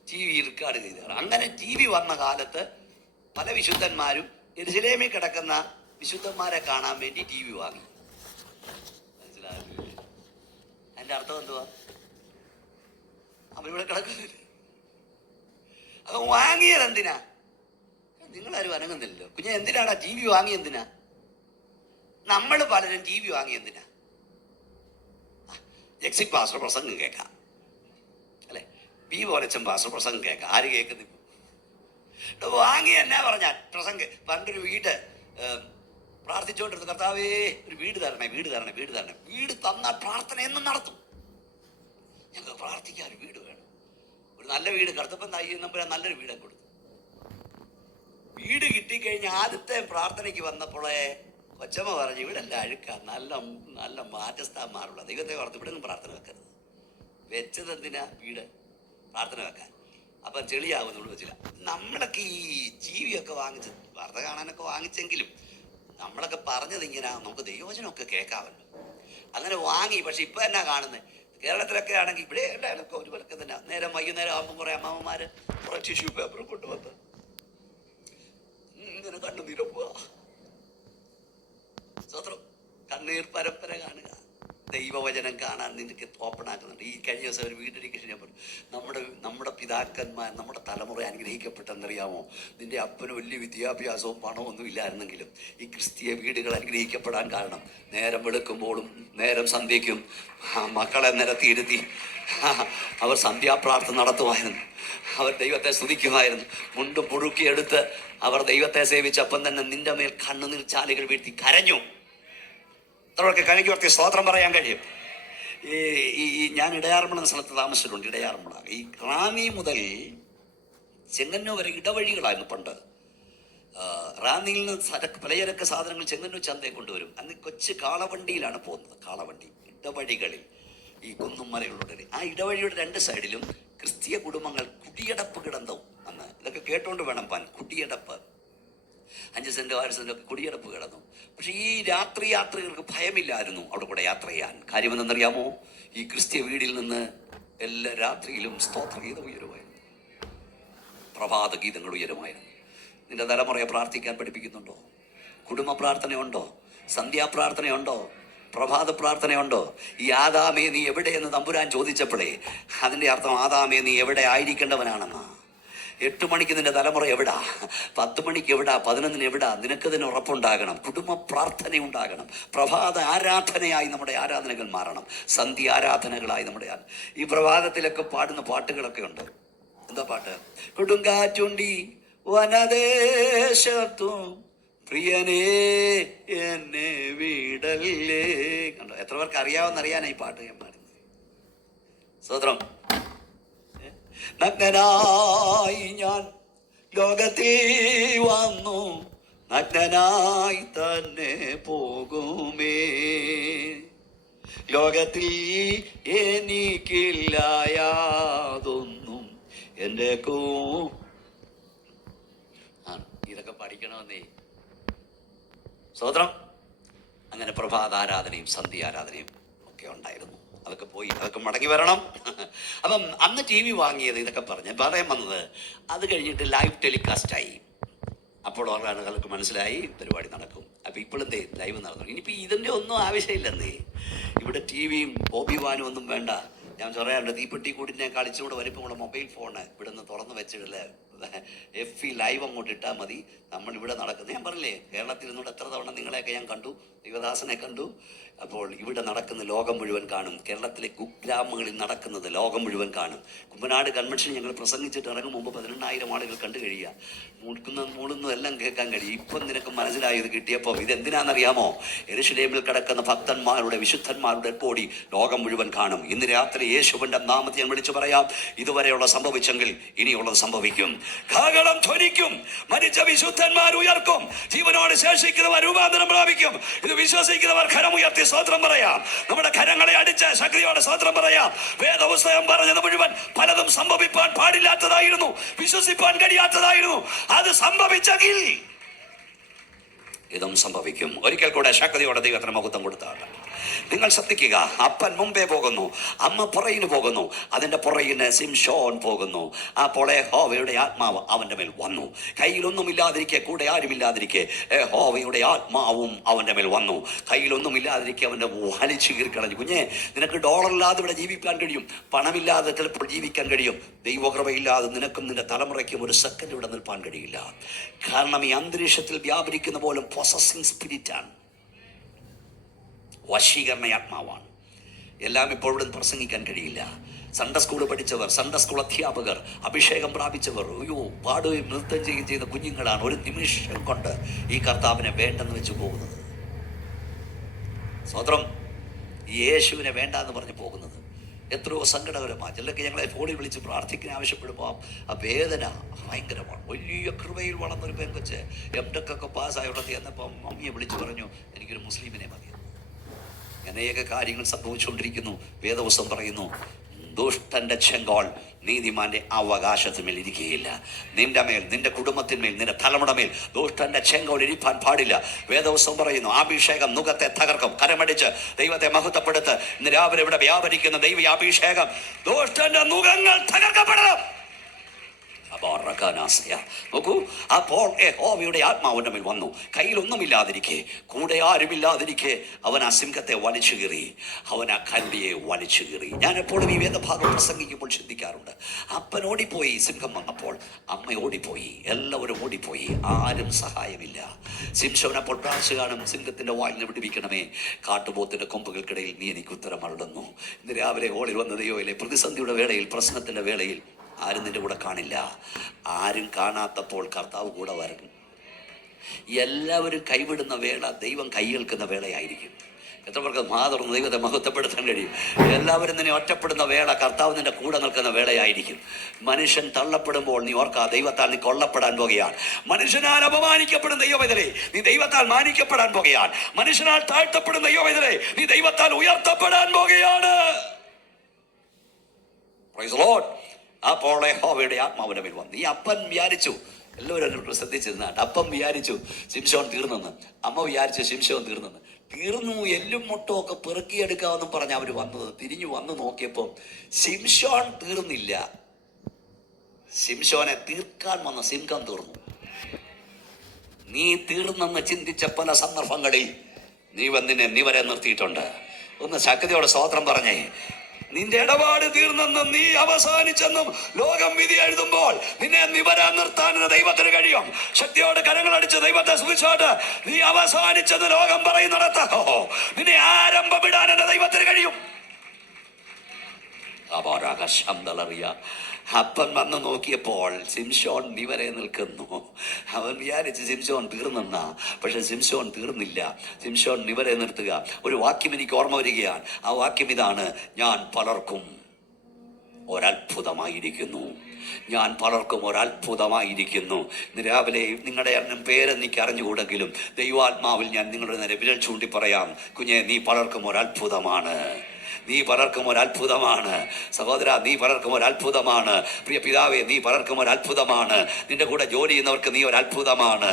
ടി വി റെക്കോർഡ് ചെയ്ത് കാണാം. അങ്ങനെ ടി വി വന്ന കാലത്ത് പല വിശുദ്ധന്മാരും യെരൂശലേമിൽ കിടക്കുന്ന വിശുദ്ധന്മാരെ കാണാൻ വേണ്ടി ടി വി വാങ്ങി. മനസ്സിലായില്ലേ? അതിൻ്റെ അർത്ഥം എന്തുവാ? അവരിവിടെ കിടക്കുന്നില്ല. അത് വാങ്ങിയത് എന്തിനാ? നിങ്ങളാരും അനങ്ങുന്നില്ലല്ലോ കുഞ്ഞെ. എന്തിനാടാ ടി വി വാങ്ങി? എന്തിനാ? നമ്മൾ പലരും ടി വി വാങ്ങി എന്തിനാ? എക്സിക് പാസ്റ്റർ പ്രസംഗം കേൾക്കാം, അല്ലെ? ബി പോലച്ചൻ പാസ്റ്റർ പ്രസംഗം കേൾക്കാം. ആര് കേൾക്കുന്നു? വാങ്ങി എന്നാ പറഞ്ഞാൽ പ്രസംഗം. പണ്ടൊരു വീട് പ്രാർത്ഥിച്ചുകൊണ്ടിരുന്നു, കർത്താവേ ഒരു വീട് തരണേ, വീട് തരണേ, വീട് തരണേ. വീട് തന്നാൽ പ്രാർത്ഥന എന്നും നടത്തും. ഞങ്ങൾക്ക് പ്രാർത്ഥിക്കാൻ ഒരു വീട് വേണം. ഒരു നല്ല വീട് കറുത്തപ്പം നമ്പുരാൻ നല്ലൊരു വീടൊക്കെ കൊടുത്തു. വീട് കിട്ടിക്കഴിഞ്ഞ് ആദ്യത്തെ പ്രാർത്ഥനയ്ക്ക് വന്നപ്പോഴേ കൊച്ചമ്മ പറഞ്ഞു, ഇവിടെ എല്ലാം അഴുക്കാം, നല്ല നല്ല മാറ്റസ്ഥാന്മാരുള്ള ദൈവത്തെ ഓർത്ത് ഇവിടെ ഒന്നും പ്രാർത്ഥന വെക്കരുത്. വെച്ചത് എന്തിനാ? വീട് പ്രാർത്ഥന വെക്കാൻ. അപ്പം ചെളിയാകും നമ്മൾ വെച്ചില്ല. നമ്മളൊക്കെ ഈ ജീവിയൊക്കെ വാങ്ങിച്ച് വാർത്ത കാണാനൊക്കെ വാങ്ങിച്ചെങ്കിലും നമ്മളൊക്കെ പറഞ്ഞത് ഇങ്ങനെ നമുക്ക് ദൈവവചനമൊക്കെ കേൾക്കാമല്ലോ, അങ്ങനെ വാങ്ങി. പക്ഷെ ഇപ്പം എന്നാ കാണുന്നത്? കേരളത്തിലൊക്കെ ആണെങ്കിൽ ഇവിടെ എല്ലാവരും ഒരു വിലക്ക് തന്നെ. നേരം വൈകുന്നേരം ആകുമ്പോൾ കുറേ അമ്മാവന്മാർ കുറേ ടിഷ്യൂ പേപ്പർ കൊണ്ടുവന്ന് ഇങ്ങനെ കണ്ണുനീരപ്പുക. സ്വത്രം കണ്ണീർ പരമ്പര കാണുക, ദൈവവചനം കാണാൻ നിനക്ക് ഓപ്പൺ ആക്കുന്നുണ്ട്. ഈ കഴിഞ്ഞ ദിവസം ഒരു വീട്ടിലേക്ക് ഞാൻ പറഞ്ഞു, നമ്മുടെ പിതാക്കന്മാർ, നമ്മുടെ തലമുറ അനുഗ്രഹിക്കപ്പെട്ടെന്നറിയാമോ? നിന്റെ അപ്പന് വലിയ വിദ്യാഭ്യാസവും പണമൊന്നും ഇല്ലായിരുന്നെങ്കിലും ഈ ക്രിസ്തീയ വീടുകൾ അനുഗ്രഹിക്കപ്പെടാൻ കാരണം നേരം വെളുക്കുമ്പോഴും നേരം സന്ധ്യയ്ക്കും മക്കളെ നിരത്തിയിരുത്തി അവർ സന്ധ്യാപ്രാർത്ഥന നടത്തുമായിരുന്നു. അവർ ദൈവത്തെ സ്തുതിക്കുമായിരുന്നു. മുണ്ടും പുഴുക്കിയെടുത്ത് അവർ ദൈവത്തെ സേവിച്ചപ്പം തന്നെ നിന്റെ മേൽ കണ്ണുനീർ ചാലുകൾ വീഴ്ത്തി കരഞ്ഞു. അത്രയൊക്കെ കരയ്ക്ക് സ്തോത്രം പറയാൻ കഴിയും. ഈ ഞാൻ ഇടയാറന്മുള എന്ന സ്ഥലത്ത് താമസിച്ചിട്ടുണ്ട്. ഇടയാറന്മുള ഈ റാന്നി മുതൽ ചെങ്ങന്നൂർ വരെ ഇടവഴികളായിരുന്നു പണ്ട്. റാന്നിയിൽ നിന്ന് പലചരക്ക് സാധനങ്ങൾ ചെങ്ങന്നൂർ ചന്തയെ കൊണ്ടുവരും. അന്ന് കൊച്ചു കാളവണ്ടിയിലാണ് പോകുന്നത്. കാളവണ്ടി ഇടവഴികളിൽ, ഈ കുന്നും മലകളുടെ ആ ഇടവഴിയുടെ രണ്ട് സൈഡിലും ക്രിസ്തീയ കുടുംബങ്ങൾ കുടിയടപ്പ് കിടന്നു. അന്ന് ഇതൊക്കെ കേട്ടോണ്ട് വേണം പാൻ. കുടിയടപ്പ് 5 സെന്റ് 6 സെന്റൊക്കെ കുടിയടപ്പ് കിടന്നു. പക്ഷെ ഈ രാത്രി യാത്രികർക്ക് ഭയമില്ലായിരുന്നു അവിടെ കൂടെ യാത്ര ചെയ്യാൻ. കാര്യം എന്തെന്നറിയാമോ? ഈ ക്രിസ്തീയ വീടിൽ നിന്ന് എല്ലാ രാത്രിയിലും സ്തോത്രഗീതം ഉയരുമായിരുന്നു, പ്രഭാത ഗീതങ്ങൾ ഉയരുമായിരുന്നു. നിന്റെ തലമുറയെ പ്രാർത്ഥിക്കാൻ പഠിപ്പിക്കുന്നുണ്ടോ? കുടുംബ പ്രാർത്ഥനയുണ്ടോ? സന്ധ്യാപ്രാർത്ഥനയുണ്ടോ? പ്രഭാത പ്രാർത്ഥനയുണ്ടോ? ഈ ആദാമേ നീ എവിടെയെന്ന് തമ്പുരാൻ ചോദിച്ചപ്പോഴേ അതിൻ്റെ അർത്ഥം ആദാമേ നീ എവിടെ ആയിരിക്കേണ്ടവനാണെന്നാ. 8 മണിക്ക് നിന്റെ തലമുറ എവിടാ? 10 മണിക്ക് എവിടാ? 11 എവിടാ? നിനക്കതിന് ഉറപ്പുണ്ടാകണം. കുടുംബ പ്രാർത്ഥന ഉണ്ടാകണം. പ്രഭാത ആരാധനയായി നമ്മുടെ ആരാധനകൾ മാറണം. സന്ധ്യ ആരാധനകളായി നമ്മുടെ ഈ പ്രഭാതത്തിലൊക്കെ പാടുന്ന പാട്ടുകളൊക്കെ ഉണ്ട്. എന്താ പാട്ട്? കൊടുങ്കാറ്റുണ്ടി വനദേശത്തും പ്രിയനേ എന്നെ വീടല്ലേ. കണ്ടോ? എത്ര പേർക്ക് അറിയാവുന്നറിയാനാ ഈ പാട്ട് ഞാൻ പാടുന്നത്. സ്വതന്ത്രം. നഗ്നനായി ഞാൻ ലോകത്തിൽ വന്നു, നഗ്നനായി തന്നെ പോകുമേ. ലോകത്തിൽ എനിക്കില്ല യാതൊന്നും എൻ്റെ ഇതൊക്കെ പഠിക്കണമെന്നേ. സ്വതന്ത്രം. അങ്ങനെ പ്രഭാതാരാധനയും സന്ധ്യാരാധനയും ഒക്കെ ഉണ്ടായിരുന്നു. അതൊക്കെ പോയി, അതൊക്കെ മടങ്ങി വരണം. അപ്പം അന്ന് ടി വി വാങ്ങിയത് ഇതൊക്കെ പറഞ്ഞ് പറയാൻ വന്നത്. അത് കഴിഞ്ഞിട്ട് ലൈവ് ടെലികാസ്റ്റായി. അപ്പോൾ ആളുകൾക്ക് മനസ്സിലായി പരിപാടി നടക്കും. അപ്പം ഇപ്പോഴെന്തേ ലൈവ് നടന്നു. ഇനിയിപ്പോൾ ഇതിൻ്റെ ഒന്നും ആവശ്യമില്ലെന്നേ. ഇവിടെ ടി വിയും ഓബിവാനും ഒന്നും വേണ്ട. ഞാൻ പറയാറുണ്ട്, തീപ്പെട്ടി കൂടിനെ കളിച്ചുകൂടെ വലിപ്പമുള്ള മൊബൈൽ ഫോണ് ഇവിടെ നിന്ന് തുറന്ന് വെച്ചിടല്ലേ, FB ലൈവ് അങ്ങോട്ട് ഇട്ടാൽ മതി. നമ്മളിവിടെ നടക്കുന്നത്, ഞാൻ പറഞ്ഞില്ലേ, കേരളത്തിൽ നിന്നോട് എത്ര തവണ നിങ്ങളെയൊക്കെ ഞാൻ കണ്ടു, ദേവദാസനെ കണ്ടു. അപ്പോൾ ഇവിടെ നടക്കുന്ന ലോകം മുഴുവൻ കാണും. കേരളത്തിലെ കുഗ്രാമങ്ങളിൽ നടക്കുന്നത് ലോകം മുഴുവൻ കാണും. കുമ്പനാട് കൺവെൻഷൻ ഞങ്ങൾ പ്രസംഗിച്ചിട്ട് ഇറങ്ങും മുമ്പ് 18,000 ആളുകൾ കണ്ടു കഴിയുക. മൂളുന്നതും എല്ലാം കേൾക്കാൻ കഴിയും. ഇപ്പം നിനക്ക് മനസ്സിലായത് കിട്ടിയപ്പോൾ ഇതെന്തിനാണെന്നറിയാമോ? യെരൂശലേമിൽ കിടക്കുന്ന ഭക്തന്മാരുടെ വിശുദ്ധന്മാരുടെ ബോഡി ലോകം മുഴുവൻ കാണും. ഇന്ന് രാത്രി യേശുവിന്റെ നാമത്തെ ഞാൻ വിളിച്ചു പറയാം, ഇതുവരെയുള്ള സംഭവിച്ചെങ്കിൽ ഇനിയുള്ളത് സംഭവിക്കും. കാഹളം ധ്വനിക്കും, മരിച്ച വിശുദ്ധന്മാർ ഉയർക്കും, ജീവനോട് ശേഷിക്കുന്നവർ രൂപാന്തരം പ്രാപിക്കും. ഇത് വിശ്വസിക്കുന്നവർ കരമുയർത്തി സ്തോത്രം പറയാം. നമ്മുടെ കരങ്ങളെ അടിച്ച് ശക്തിയോടെ സ്തോത്രം പറയാം. വേദപുസ്തകം പറഞ്ഞത് മുഴുവൻ പലതും സംഭവിപ്പാൻ പാടില്ലാത്തതായിരുന്നു, വിശ്വസിപ്പാൻ കഴിയാത്തതായിരുന്നു. അത് സംഭവിച്ചെങ്കിൽ ഇതും സംഭവിക്കും. ഒരിക്കൽ കൂടെ ശക്തിയോടെ ദൈവത്തിന് മഹത്വം കൊടുത്താണ്. നിങ്ങൾ ശ്രദ്ധിക്കുക, അപ്പൻ മുമ്പേ പോകുന്നു, അമ്മ പുറകിന് പോകുന്നു, അതിൻ്റെ പുറകിന് ശിംശോൻ പോകുന്നു. അപ്പോൾ യഹോവയുടെ ആത്മാവ് അവൻ്റെ മേൽ വന്നു. കയ്യിലൊന്നുമില്ലാതിരിക്കെ, കൂടെ ആരുമില്ലാതിരിക്കെ യഹോവയുടെ ആത്മാവും അവൻ്റെ മേൽ വന്നു. കയ്യിലൊന്നുമില്ലാതിരിക്കെ അവൻ്റെ വലിച്ചു കീറിക്കളഞ്ഞു. കുഞ്ഞെ, നിനക്ക് ഡോളറില്ലാതെ ഇവിടെ ജീവിക്കാൻ കഴിയും, പണമില്ലാതെ ചിലപ്പോൾ ജീവിക്കാൻ കഴിയും. ദൈവകൃപയില്ലാതെ നിനക്കും നിന്റെ തലമുറയ്ക്കും ഒരു സെക്കൻഡ് ഇവിടെ നിൽപ്പാൻ കഴിയില്ല. കാരണം ഈ അന്തരീക്ഷത്തിൽ വ്യാപരിക്കുന്ന പോലും പൊസസിങ് സ്പിരിറ്റാണ്, വശീകരണ ആത്മാവാണ്. എല്ലാം ഇപ്പോൾ ഇവിടെ പ്രസംഗിക്കാൻ കഴിയില്ല. സൺഡേ സ്കൂൾ പഠിച്ചവർ, സൺഡേ സ്കൂൾ അധ്യാപകർ, അഭിഷേകം പ്രാപിച്ചവർ, പാടുകയും നൃത്തം ചെയ്യുകയും ചെയ്യുന്ന കുഞ്ഞുങ്ങളാണ് ഒരു നിമിഷം കൊണ്ട് ഈ കർത്താവിനെ വേണ്ടെന്ന് വെച്ച് പോകുന്നത്. സ്വതന്ത്രം ഈ യേശുവിനെ വേണ്ട എന്ന് പറഞ്ഞ് പോകുന്നത് എത്രയോ സങ്കടകരമാണ്. ചിലർക്ക് ഞങ്ങളെ ഫോണിൽ വിളിച്ച് പ്രാർത്ഥിക്കാൻ ആവശ്യപ്പെടുമ്പോൾ ആ വേദന ഭയങ്കരമാണ്. വലിയ കൃപയിൽ വളർന്നൊരു പെൺകൊച്ച് MTech പാസ്സായുള്ളത് എന്നപ്പോൾ മമ്മിയെ വിളിച്ച് പറഞ്ഞു, എനിക്കൊരു മുസ്ലിമിനെ മതി. അനേക കാര്യങ്ങൾ സംഭവിച്ചുകൊണ്ടിരിക്കുന്നു. വേദവസ്തം പറയുന്നു, ദുഷ്ടന്റെ ചെങ്കോൾ നീതിമാന്റെ അവകാശത്തിന്മേൽ ഇരിക്കുകയില്ല. നിന്റെ മേൽ, നിന്റെ കുടുംബത്തിന്മേൽ, നിന്റെ തലമുറമേൽ ദുഷ്ടന്റെ ചെങ്കോൾ ഇരിപ്പാൻ പാടില്ല. വേദവസ്തം പറയുന്നു, അഭിഷേകം നുകത്തെ തകർക്കും. കരമടിച്ച് ദൈവത്തെ മഹത്വപ്പെടുത്ത്. ഇന്ന് രാവിലെ ഇവിടെ വ്യാപരിക്കുന്ന ദൈവ അഭിഷേകം ദുഷ്ടന്റെ നുകങ്ങൾ തകർക്കപ്പെടണം. നോക്കൂ, അപ്പോൾ യഹോവയുടെ ആത്മാവിന്റെ മേൽ വന്നു. കയ്യിലൊന്നുമില്ലാതിരിക്കെ, കൂടെ ആരുമില്ലാതിരിക്കെ അവൻ ആ സിംഹത്തെ വലിച്ചു കീറി, അവൻ ആ കല്ലിയെ വലിച്ചു കീറി. ഞാൻ എപ്പോഴും ഈ വേദഭാഗം പ്രസംഗിക്കുമ്പോൾ ചിന്തിക്കാറുണ്ട്, അപ്പൻ ഓടിപ്പോയി, സിംഹം വന്നപ്പോൾ അമ്മ ഓടിപ്പോയി, എല്ലാവരും ഓടിപ്പോയി, ആരും സഹായമില്ല. ശിംശോൻ അപ്പോൾ പ്രാർത്ഥിച്ചു കാണും, സിംഹത്തിന്റെ വായിൽ വിടുവിക്കണമേ, കാട്ടുപോത്തിന്റെ കൊമ്പുകൾക്കിടയിൽ നീ എനിക്ക് ഉത്തരം അരുളുന്നു. ഇന്ന് രാവിലെ ഓളിൽ വന്ന ദൈവമല്ലേ, പ്രതിസന്ധിയുടെ വേളയിൽ, പ്രശ്നത്തിന്റെ വേളയിൽ ആരും നിന്റെ കൂടെ കാണില്ല. ആരും കാണാത്തപ്പോൾ കർത്താവ് കൂടെ വരും. എല്ലാവരും കൈവിടുന്ന വേള ദൈവം കൈകേൽക്കുന്ന വേളയായിരിക്കും. എത്ര പേർക്ക് മാതൃന്ന് ദൈവത്തെ മഹത്വപ്പെടുത്താൻ കഴിയും? എല്ലാവരും നിന്നെ ഒറ്റപ്പെടുന്ന വേള കർത്താവ് നിന്റെ കൂടെ നിൽക്കുന്ന വേളയായിരിക്കും. മനുഷ്യൻ തള്ളപ്പെടുമ്പോൾ നീ ഓർക്കാ, ദൈവത്താൽ നീ കൊള്ളപ്പെടാൻ പോകുകയാണ്. മനുഷ്യനാൽ അപമാനിക്കപ്പെടുന്ന ദൈവവേദനേ, നീ ദൈവത്താൽ മാനിക്കപ്പെടാൻ പോകുകയാണ്. മനുഷ്യനാൽ താഴ്ത്തപ്പെടുന്ന ദൈവവേദനേ, നീ ദൈവത്താൽ ഉയർത്തപ്പെടാൻ പോകുകയാണ്. Price the Lord. അപ്പോൾ യഹോവയുടെ ആത്മാവിന്റെ മേൽ വന്നു. ഈ അപ്പൻ വിചാരിച്ചു, എല്ലാവരും ശ്രദ്ധിച്ചിരുന്നാട്ട്, അപ്പം വിചാരിച്ചു ശിംശോൻ തീർന്നെന്ന്, അമ്മ വിചാരിച്ചു ശിംശോൻ തീർന്നെന്ന്. തീർന്നു, എല്ലും മുട്ടും ഒക്കെ പെറുക്കിയെടുക്കാമെന്നും പറഞ്ഞ് അവർ വന്നത്. തിരിഞ്ഞു വന്ന് നോക്കിയപ്പോൾ ശിംശോൻ തീർന്നില്ല. ശിംശോനെ തീർക്കാൻ വന്ന സിംഹം തീർന്നു. നീ തീർന്നെന്ന് ചിന്തിച്ച പല സന്ദർഭങ്ങളിൽ നീ വന്നിനെ നിവരെ നിർത്തിയിട്ടുണ്ട്. ഒന്ന് ശക്തിയോടെ സ്തോത്രം പറഞ്ഞേ. നിന്റെ ഇടപാട് തീർന്നെന്നും നീ അവസാനിച്ചെന്നും ലോകം വിധി എഴുതുമ്പോൾ നിന്നെ നിവരാൻ നിർത്താൻ ദൈവത്തിന് കഴിയും. ശക്തിയോടെ കരങ്ങളടിച്ച് ദൈവത്തെ സ്തുതിച്ചോട്ട്, നീ അവസാനിച്ചെന്ന് ലോകം പറയുന്നിടത്തോ നിന്നെ ആരംഭമിടാൻ എന്റെ ദൈവത്തിന് കഴിയും. അപ്പൻ വന്ന് നോക്കിയപ്പോൾ ശിംശോൻ നിവരെ നിൽക്കുന്നു. അവൻ വിചാരിച്ച് ശിംശോൻ തീർന്നെന്ന, പക്ഷെ ശിംശോൻ തീർന്നില്ല. ശിംശോൻ നിവരെ നിർത്തുക. ഒരു വാക്യം എനിക്ക് ഓർമ്മ വരികയാണ്. ആ വാക്യം ഇതാണ്, ഞാൻ പലർക്കും ഒരത്ഭുതമായിരിക്കുന്നു. ഞാൻ പലർക്കും ഒരത്ഭുതമായിരിക്കുന്നു. ഇന്ന് രാവിലെ നിങ്ങളുടെ പേരെനിക്ക് അറിഞ്ഞുകൂടെങ്കിലും ദൈവാത്മാവിൽ ഞാൻ നിങ്ങളുടെ നേരെ വിരൽ ചൂണ്ടി പറയാം, കുഞ്ഞെ, നീ പലർക്കും ഒരത്ഭുതമാണ്. നീ പലർക്കും ഒരു അത്ഭുതമാണ്. സഹോദര, നീ പലർക്കും ഒരു അത്ഭുതമാണ്. പ്രിയ പിതാവേ, നീ പലർക്കും ഒരു അത്ഭുതമാണ്. നിന്റെ കൂടെ ജോലി ചെയ്യുന്നവർക്ക് നീ ഒരു അത്ഭുതമാണ്.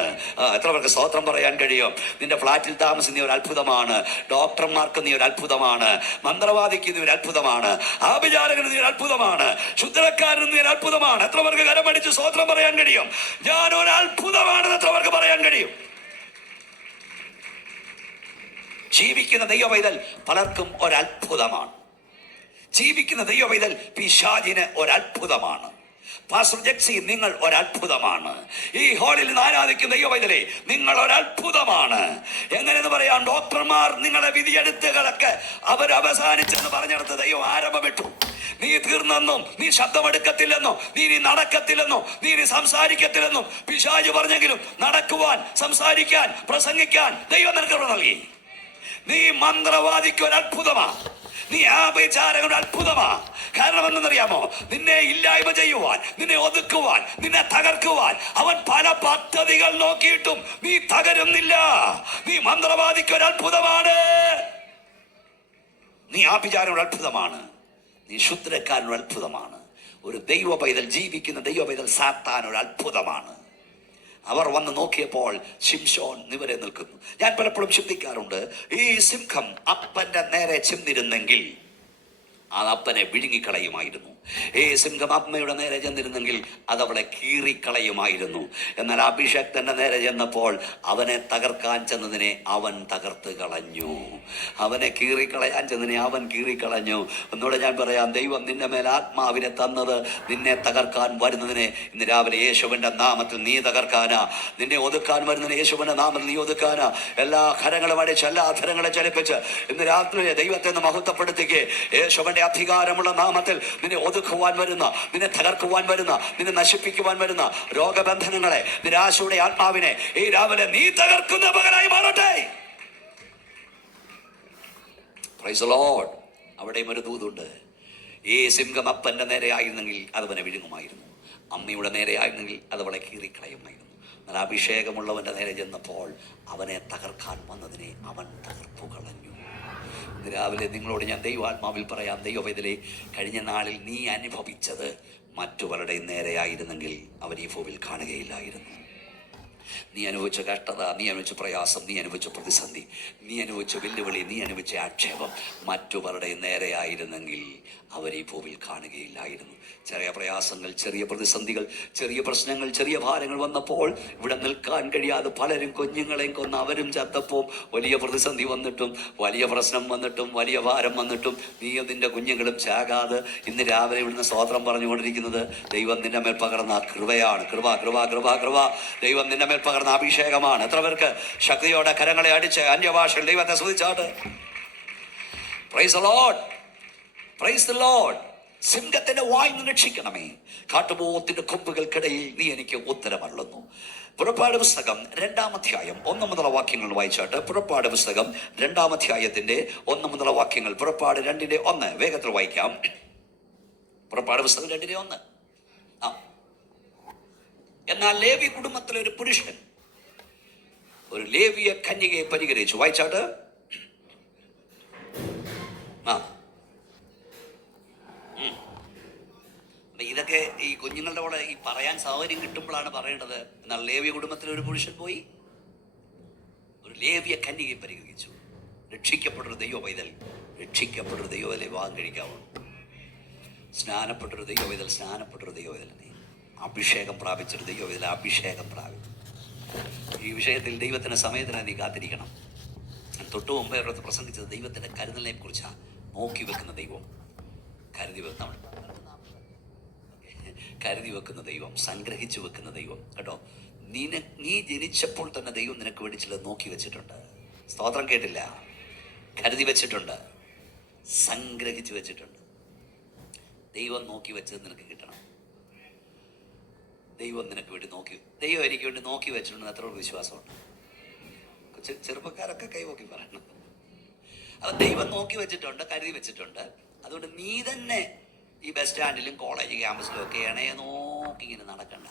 എത്ര പേർക്ക് സ്തോത്രം പറയാൻ കഴിയും? നിന്റെ ഫ്ലാറ്റിൽ താമസിക്കുന്ന നീ ഒരു അത്ഭുതമാണ്. ഡോക്ടർമാർക്ക് നീ ഒരു അത്ഭുതമാണ്. മന്ത്രവാദിക്ക് നീ ഒരു അത്ഭുതമാണ്. ആഭിചാരകന് നീ ഒരു അത്ഭുതമാണ്. ശുദ്ധക്കാരന് നീ ഒരു അത്ഭുതമാണ്. എത്ര പേർക്ക് കരമടിച്ച് സ്തോത്രം പറയാൻ കഴിയും? ഞാൻ ഒരു അത്ഭുതമാണെന്ന് എത്ര പേർക്ക് പറയാൻ കഴിയും? ജീവിക്കുന്ന ദൈവപൈതൽ പലർക്കും ഒരത്ഭുതമാണ്. ജീവിക്കുന്ന ദൈവപൈതൽ പിശാചിന് ഒരത്ഭുതമാണ്. പാസ്റ്റർ ജക്സി, നിങ്ങൾ ഒരത്ഭുതമാണ്. ഈ ഹാളിൽ നിന്ന് ആരാധിക്കുന്ന ദൈവപൈതലേ, നിങ്ങൾ ഒരത്ഭുതമാണ്. എങ്ങനെയെന്ന് പറയാം, ഡോക്ടർമാർ നിങ്ങളുടെ വിധിയെഴുത്തുകളൊക്കെ അവസാനിച്ചെന്ന് പറഞ്ഞെടുത്ത് ദൈവം ആരംഭമിട്ടു. നീ തീർന്നെന്നും, നീ ശബ്ദമെടുക്കത്തില്ലെന്നോ, നീ നടക്കത്തില്ലെന്നോ, നീ സംസാരിക്കത്തില്ലെന്നും പിശാച് പറഞ്ഞെങ്കിലും നടക്കുവാൻ, സംസാരിക്കാൻ, പ്രസംഗിക്കാൻ ദൈവം നിനക്ക് നൽകി. നീ മന്ത്രവാദിക്ക് ഒരു അത്ഭുതമാ, നീ ആഭിചാരകൻ അത്ഭുതമാ. കാരണം എന്തെന്നറിയാമോ, നിന്നെ ഇല്ലായ്മ ചെയ്യുവാൻ, നിന്നെ ഒതുക്കുവാൻ, നിന്നെ തകർക്കുവാൻ അവൻ പല പദ്ധതികൾ നോക്കിയിട്ടും നീ തകരുന്നില്ല. നീ മന്ത്രവാദിക്ക് ഒരു അത്ഭുതമാണ്, നീ ആഭിചാരൻ ഒരു അത്ഭുതമാണ്, നീ ശുദ്രക്കാരൻ ഒരു അത്ഭുതമാണ്. ഒരു ദൈവ പൈതൽ, ജീവിക്കുന്ന ദൈവ പൈതൽ സാത്താൻ ഒരു അത്ഭുതമാണ്. അവർ വന്ന് നോക്കിയപ്പോൾ ശിംശോൻ നിവരെ നിൽക്കുന്നു. ഞാൻ പലപ്പോഴും ചിന്തിക്കാറുണ്ട്, ഈ സിംഹം അപ്പന്റെ നേരെ ചെന്നിരുന്നെങ്കിൽ ആ അപ്പനെ വിഴുങ്ങിക്കളയുമായിരുന്നു. ഈ സിംഹം അമ്മയുടെ നേരെ ചെന്നിരുന്നെങ്കിൽ അതവളെ കീറിക്കളയുമായിരുന്നു. എന്നാൽ അഭിഷക്തന്റെ നേരെ ചെന്നപ്പോൾ അവനെ തകർക്കാൻ ചെന്നതിനെ അവൻ തകർത്ത് കളഞ്ഞു. അവനെ കീറിക്കളയാൻ ചെന്നതിനെ അവൻ കീറിക്കളഞ്ഞു. ഒന്നുകൂടെ ഞാൻ പറയാം, ദൈവം നിന്റെ മേൽ ആത്മാവിനെ തന്നത് നിന്നെ തകർക്കാൻ വരുന്നതിനെ ഇന്ന് രാവിലെ യേശുവിന്റെ നാമത്തിൽ നീ തകർക്കാനാ. നിന്നെ ഒതുക്കാൻ വരുന്നതിന് യേശുവിന്റെ നാമത്തിൽ നീ ഒതുക്കാനാ. എല്ലാ കരങ്ങളും അടിച്ച്, എല്ലാ അധരങ്ങളെ ചലിപ്പിച്ച് ഇന്ന് രാത്രി ദൈവത്തെ മഹത്വപ്പെടുത്തിക്കേ. യേശുവിന്റെ അധികാരമുള്ള നാമത്തിൽ നിന്നെ ഒതുക്കുവാൻ വരുന്ന, നിന്നെ തകർക്കുവാൻ വരുന്ന, നിന്നെ നശിപ്പിക്കുവാൻ വരുന്ന രോഗബന്ധനങ്ങളെ, നിരാശയുടെ ആത്മാവിനെ ഈ രാവിലെ നീ തകർക്കുന്ന പകലായി മാറട്ടെ. Price the Lord. അവിടെയും ഒരു ദൂതുണ്ട്. ഈ സിംഹം അപ്പന്റെ നേരെ ആയിരുന്നെങ്കിൽ അതവനെ വിഴുങ്ങുമായിരുന്നു, അമ്മയുടെ നേരെ ആയിരുന്നെങ്കിൽ അതവളെ കീറിക്കളയുമായിരുന്നു. എന്നാൽ അഭിഷേകമുള്ളവന്റെ നേരെ ചെന്നപ്പോൾ അവനെ തകർക്കാൻ വന്നതിനെ അവൻ തകർത്തു കളഞ്ഞു. രാവിലെ നിങ്ങളോട് ഞാൻ ദൈവാത്മാവിൽ പറയാം, ദൈവവേദലേ, കഴിഞ്ഞ നാളിൽ നീ അനുഭവിച്ചത് മറ്റു പലരുടെയും നേരെയായിരുന്നെങ്കിൽ അവൻ ഈ ഭൂമിയിൽ കാണുകയില്ലായിരുന്നു. നീ അനുഭവിച്ച കഷ്ടത, നീ അനുഭവിച്ച പ്രയാസം, നീ അനുഭവിച്ച പ്രതിസന്ധി, നീ അനുഭവിച്ച വെല്ലുവിളി, നീ അനുഭവിച്ച ആക്ഷേപം മറ്റു പലരുടെയും നേരെയായിരുന്നെങ്കിൽ അവർ ഈ ഭൂമിയിൽ കാണുകയില്ലായിരുന്നു. ചെറിയ പ്രയാസങ്ങൾ, ചെറിയ പ്രതിസന്ധികൾ, ചെറിയ പ്രശ്നങ്ങൾ, ചെറിയ ഭാരങ്ങൾ വന്നപ്പോൾ ഇവിടെ നിൽക്കാൻ കഴിയാതെ പലരും കുഞ്ഞുങ്ങളെയും കൊന്ന് അവരും ചത്തപ്പോൾ വലിയ പ്രതിസന്ധി വന്നിട്ടും, വലിയ പ്രശ്നം വന്നിട്ടും, വലിയ ഭാരം വന്നിട്ടും നീയും നിന്റെ കുഞ്ഞുങ്ങളും ചാകാതെ ഇന്ന് രാവിലെ ഇവിടുന്ന് സ്തോത്രം പറഞ്ഞുകൊണ്ടിരിക്കുന്നത് ദൈവം നിന്റെ മേൽ പകർന്ന കൃപയാണ്. കൃപ കൃപ കൃപ കൃപ. ദൈവം നിന്റെ മേൽ പകർന്ന അഭിഷേകമാണ്. എത്ര പേർക്ക് ശക്തിയോടെ കരങ്ങളെ അടിച്ച് അന്യഭാഷയിൽ ദൈവത്തെ സ്തുതിച്ചാട്ട്? Praise the Lord, praise the Lord. സിംഹത്തിന്റെ വായിൽ നിന്ന് രക്ഷിക്കണമേ, കാട്ടുപോത്തിന്റെ കൊമ്പുകൾക്കിടയിൽ നീ എനിക്ക് ഉത്തരമരുളുന്നു. പുറപ്പാട് പുസ്തകം 2-ാം അധ്യായം 1 മുതലുള്ള വാക്യങ്ങൾ വായിച്ചാട്ട്. പുറപ്പാട് പുസ്തകം 2-ാം അധ്യായത്തിന്റെ 1 മുതലുള്ള വാക്യങ്ങൾ. പുറപ്പാട് 2:1 വേഗത്തിൽ വായിക്കാം. പുറപ്പാട് പുസ്തകം 2:1. എന്നാൽ ലേവി കുടുംബത്തിലെ ഒരു പുരുഷൻ ഒരു ലേവിയ കന്യകയെ പരിഗ്രഹിച്ചു. വായിച്ചാട്ട്. ഇതൊക്കെ ഈ കുഞ്ഞുങ്ങളുടെ കൂടെ ഈ പറയാൻ സൗകര്യം കിട്ടുമ്പോഴാണ് പറയേണ്ടത്. എന്നാൽ ലേവ്യ കുടുംബത്തിലെ ഒരു പുരുഷൻ പോയി ഒരു ലേവ്യ കന്യകയെ പരിഗ്രഹിച്ചു. രക്ഷിക്കപ്പെട്ടൊരു ദൈവ പൈതൽ, രക്ഷിക്കപ്പെട്ടൊരു ദൈവപൈതലെ വിവാഹം കഴിക്കാവുള്ളൂ. സ്നാനപ്പെട്ടൊരു ദൈവ പൈതൽ, സ്നാനപ്പെട്ടൊരു ദൈവ പൈതലിനെ, അഭിഷേകം പ്രാപിച്ചൊരു ദൈവ പൈതൽ അഭിഷേകം പ്രാപിച്ചു. ഈ വിഷയത്തിൽ ദൈവത്തിന്റെ സമയത്തിനായി നീ കാത്തിരിക്കണം. തൊട്ടു മുമ്പേ അവരടുത്ത് പ്രസംഗിച്ചത് ദൈവത്തിന്റെ കരുതലിനെ കുറിച്ചാണ്. നോക്കി വെക്കുന്ന ദൈവം, കരുതി വെക്കുന്ന ദൈവം, സംഗ്രഹിച്ചു വെക്കുന്ന ദൈവം കേട്ടോ. നീ ജനിച്ചപ്പോൾ തന്നെ ദൈവം നിനക്ക് വേണ്ടി ചിലത് നോക്കി വെച്ചിട്ടുണ്ട്. സ്തോത്രം കേട്ടില്ല? കരുതി വെച്ചിട്ടുണ്ട്, സംഗ്രഹിച്ചു വെച്ചിട്ടുണ്ട്. ദൈവം നോക്കി വെച്ചത് നിനക്ക് കിട്ടണം. ദൈവം നിനക്ക് വേണ്ടി ദൈവം എനിക്ക് വേണ്ടി നോക്കി വെച്ചിട്ടുണ്ടെന്ന് എത്ര വിശ്വാസമുണ്ട്? ചെറുപ്പക്കാരൊക്കെ കൈപോക്കി പറയണം. അത് ദൈവം നോക്കി വെച്ചിട്ടുണ്ട്, കരുതി വെച്ചിട്ടുണ്ട്. അതുകൊണ്ട് നീ തന്നെ ഈ ബസ് സ്റ്റാൻഡിലും കോളേജ് ക്യാമ്പസിലും ഒക്കെ ഇണയെ നോക്കി ഇങ്ങനെ നടക്കണ്ട.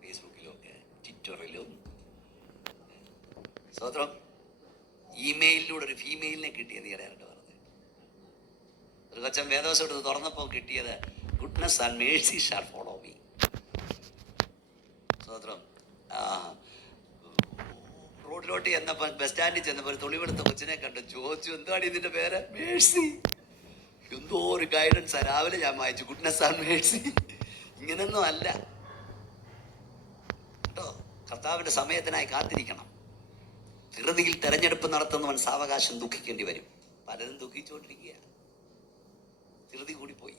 ഫേസ്ബുക്കിലും ഒക്കെ, ട്വിറ്ററിലും. സ്വത്രം ഇമെയിലിലൂടെ ഒരു ഫീമെയിലിനെ കിട്ടിയത് ഈയിടെയായിട്ട് പറഞ്ഞത്. ഒരു കൊച്ചൻ വേദവസം എടുത്ത് തുറന്നപ്പോൾ കിട്ടിയത് goodness and Mercy shall follow me. സ്വത്രം റോഡിലോട്ട് ചെന്നപ്പോൾ, ബസ് സ്റ്റാൻഡിൽ ചെന്നപ്പോൾ ഒരു തൊളിവെടുത്ത കൊച്ചിനെ കണ്ടു. ചോദിച്ചു, എന്താണ് ഇതിന്റെ പേര്? മേഴ്സി. എന്തോ ഒരു ഗൈഡൻസാ. രാവിലെ ഞാൻ വായിച്ചു ഗുഡ്നസ് ആൻഡ് മേഴ്സി. ഇങ്ങനൊന്നും അല്ല കേട്ടോ. കർത്താവിന്റെ സമയത്തിനായി കാത്തിരിക്കണം. ധൃതിയിൽ തെരഞ്ഞെടുപ്പ് നടത്തുന്നവൻ സാവകാശം ദുഃഖിക്കേണ്ടി വരും. പലരും ദുഃഖിച്ചുകൊണ്ടിരിക്കുക, ധൃതി കൂടിപ്പോയി.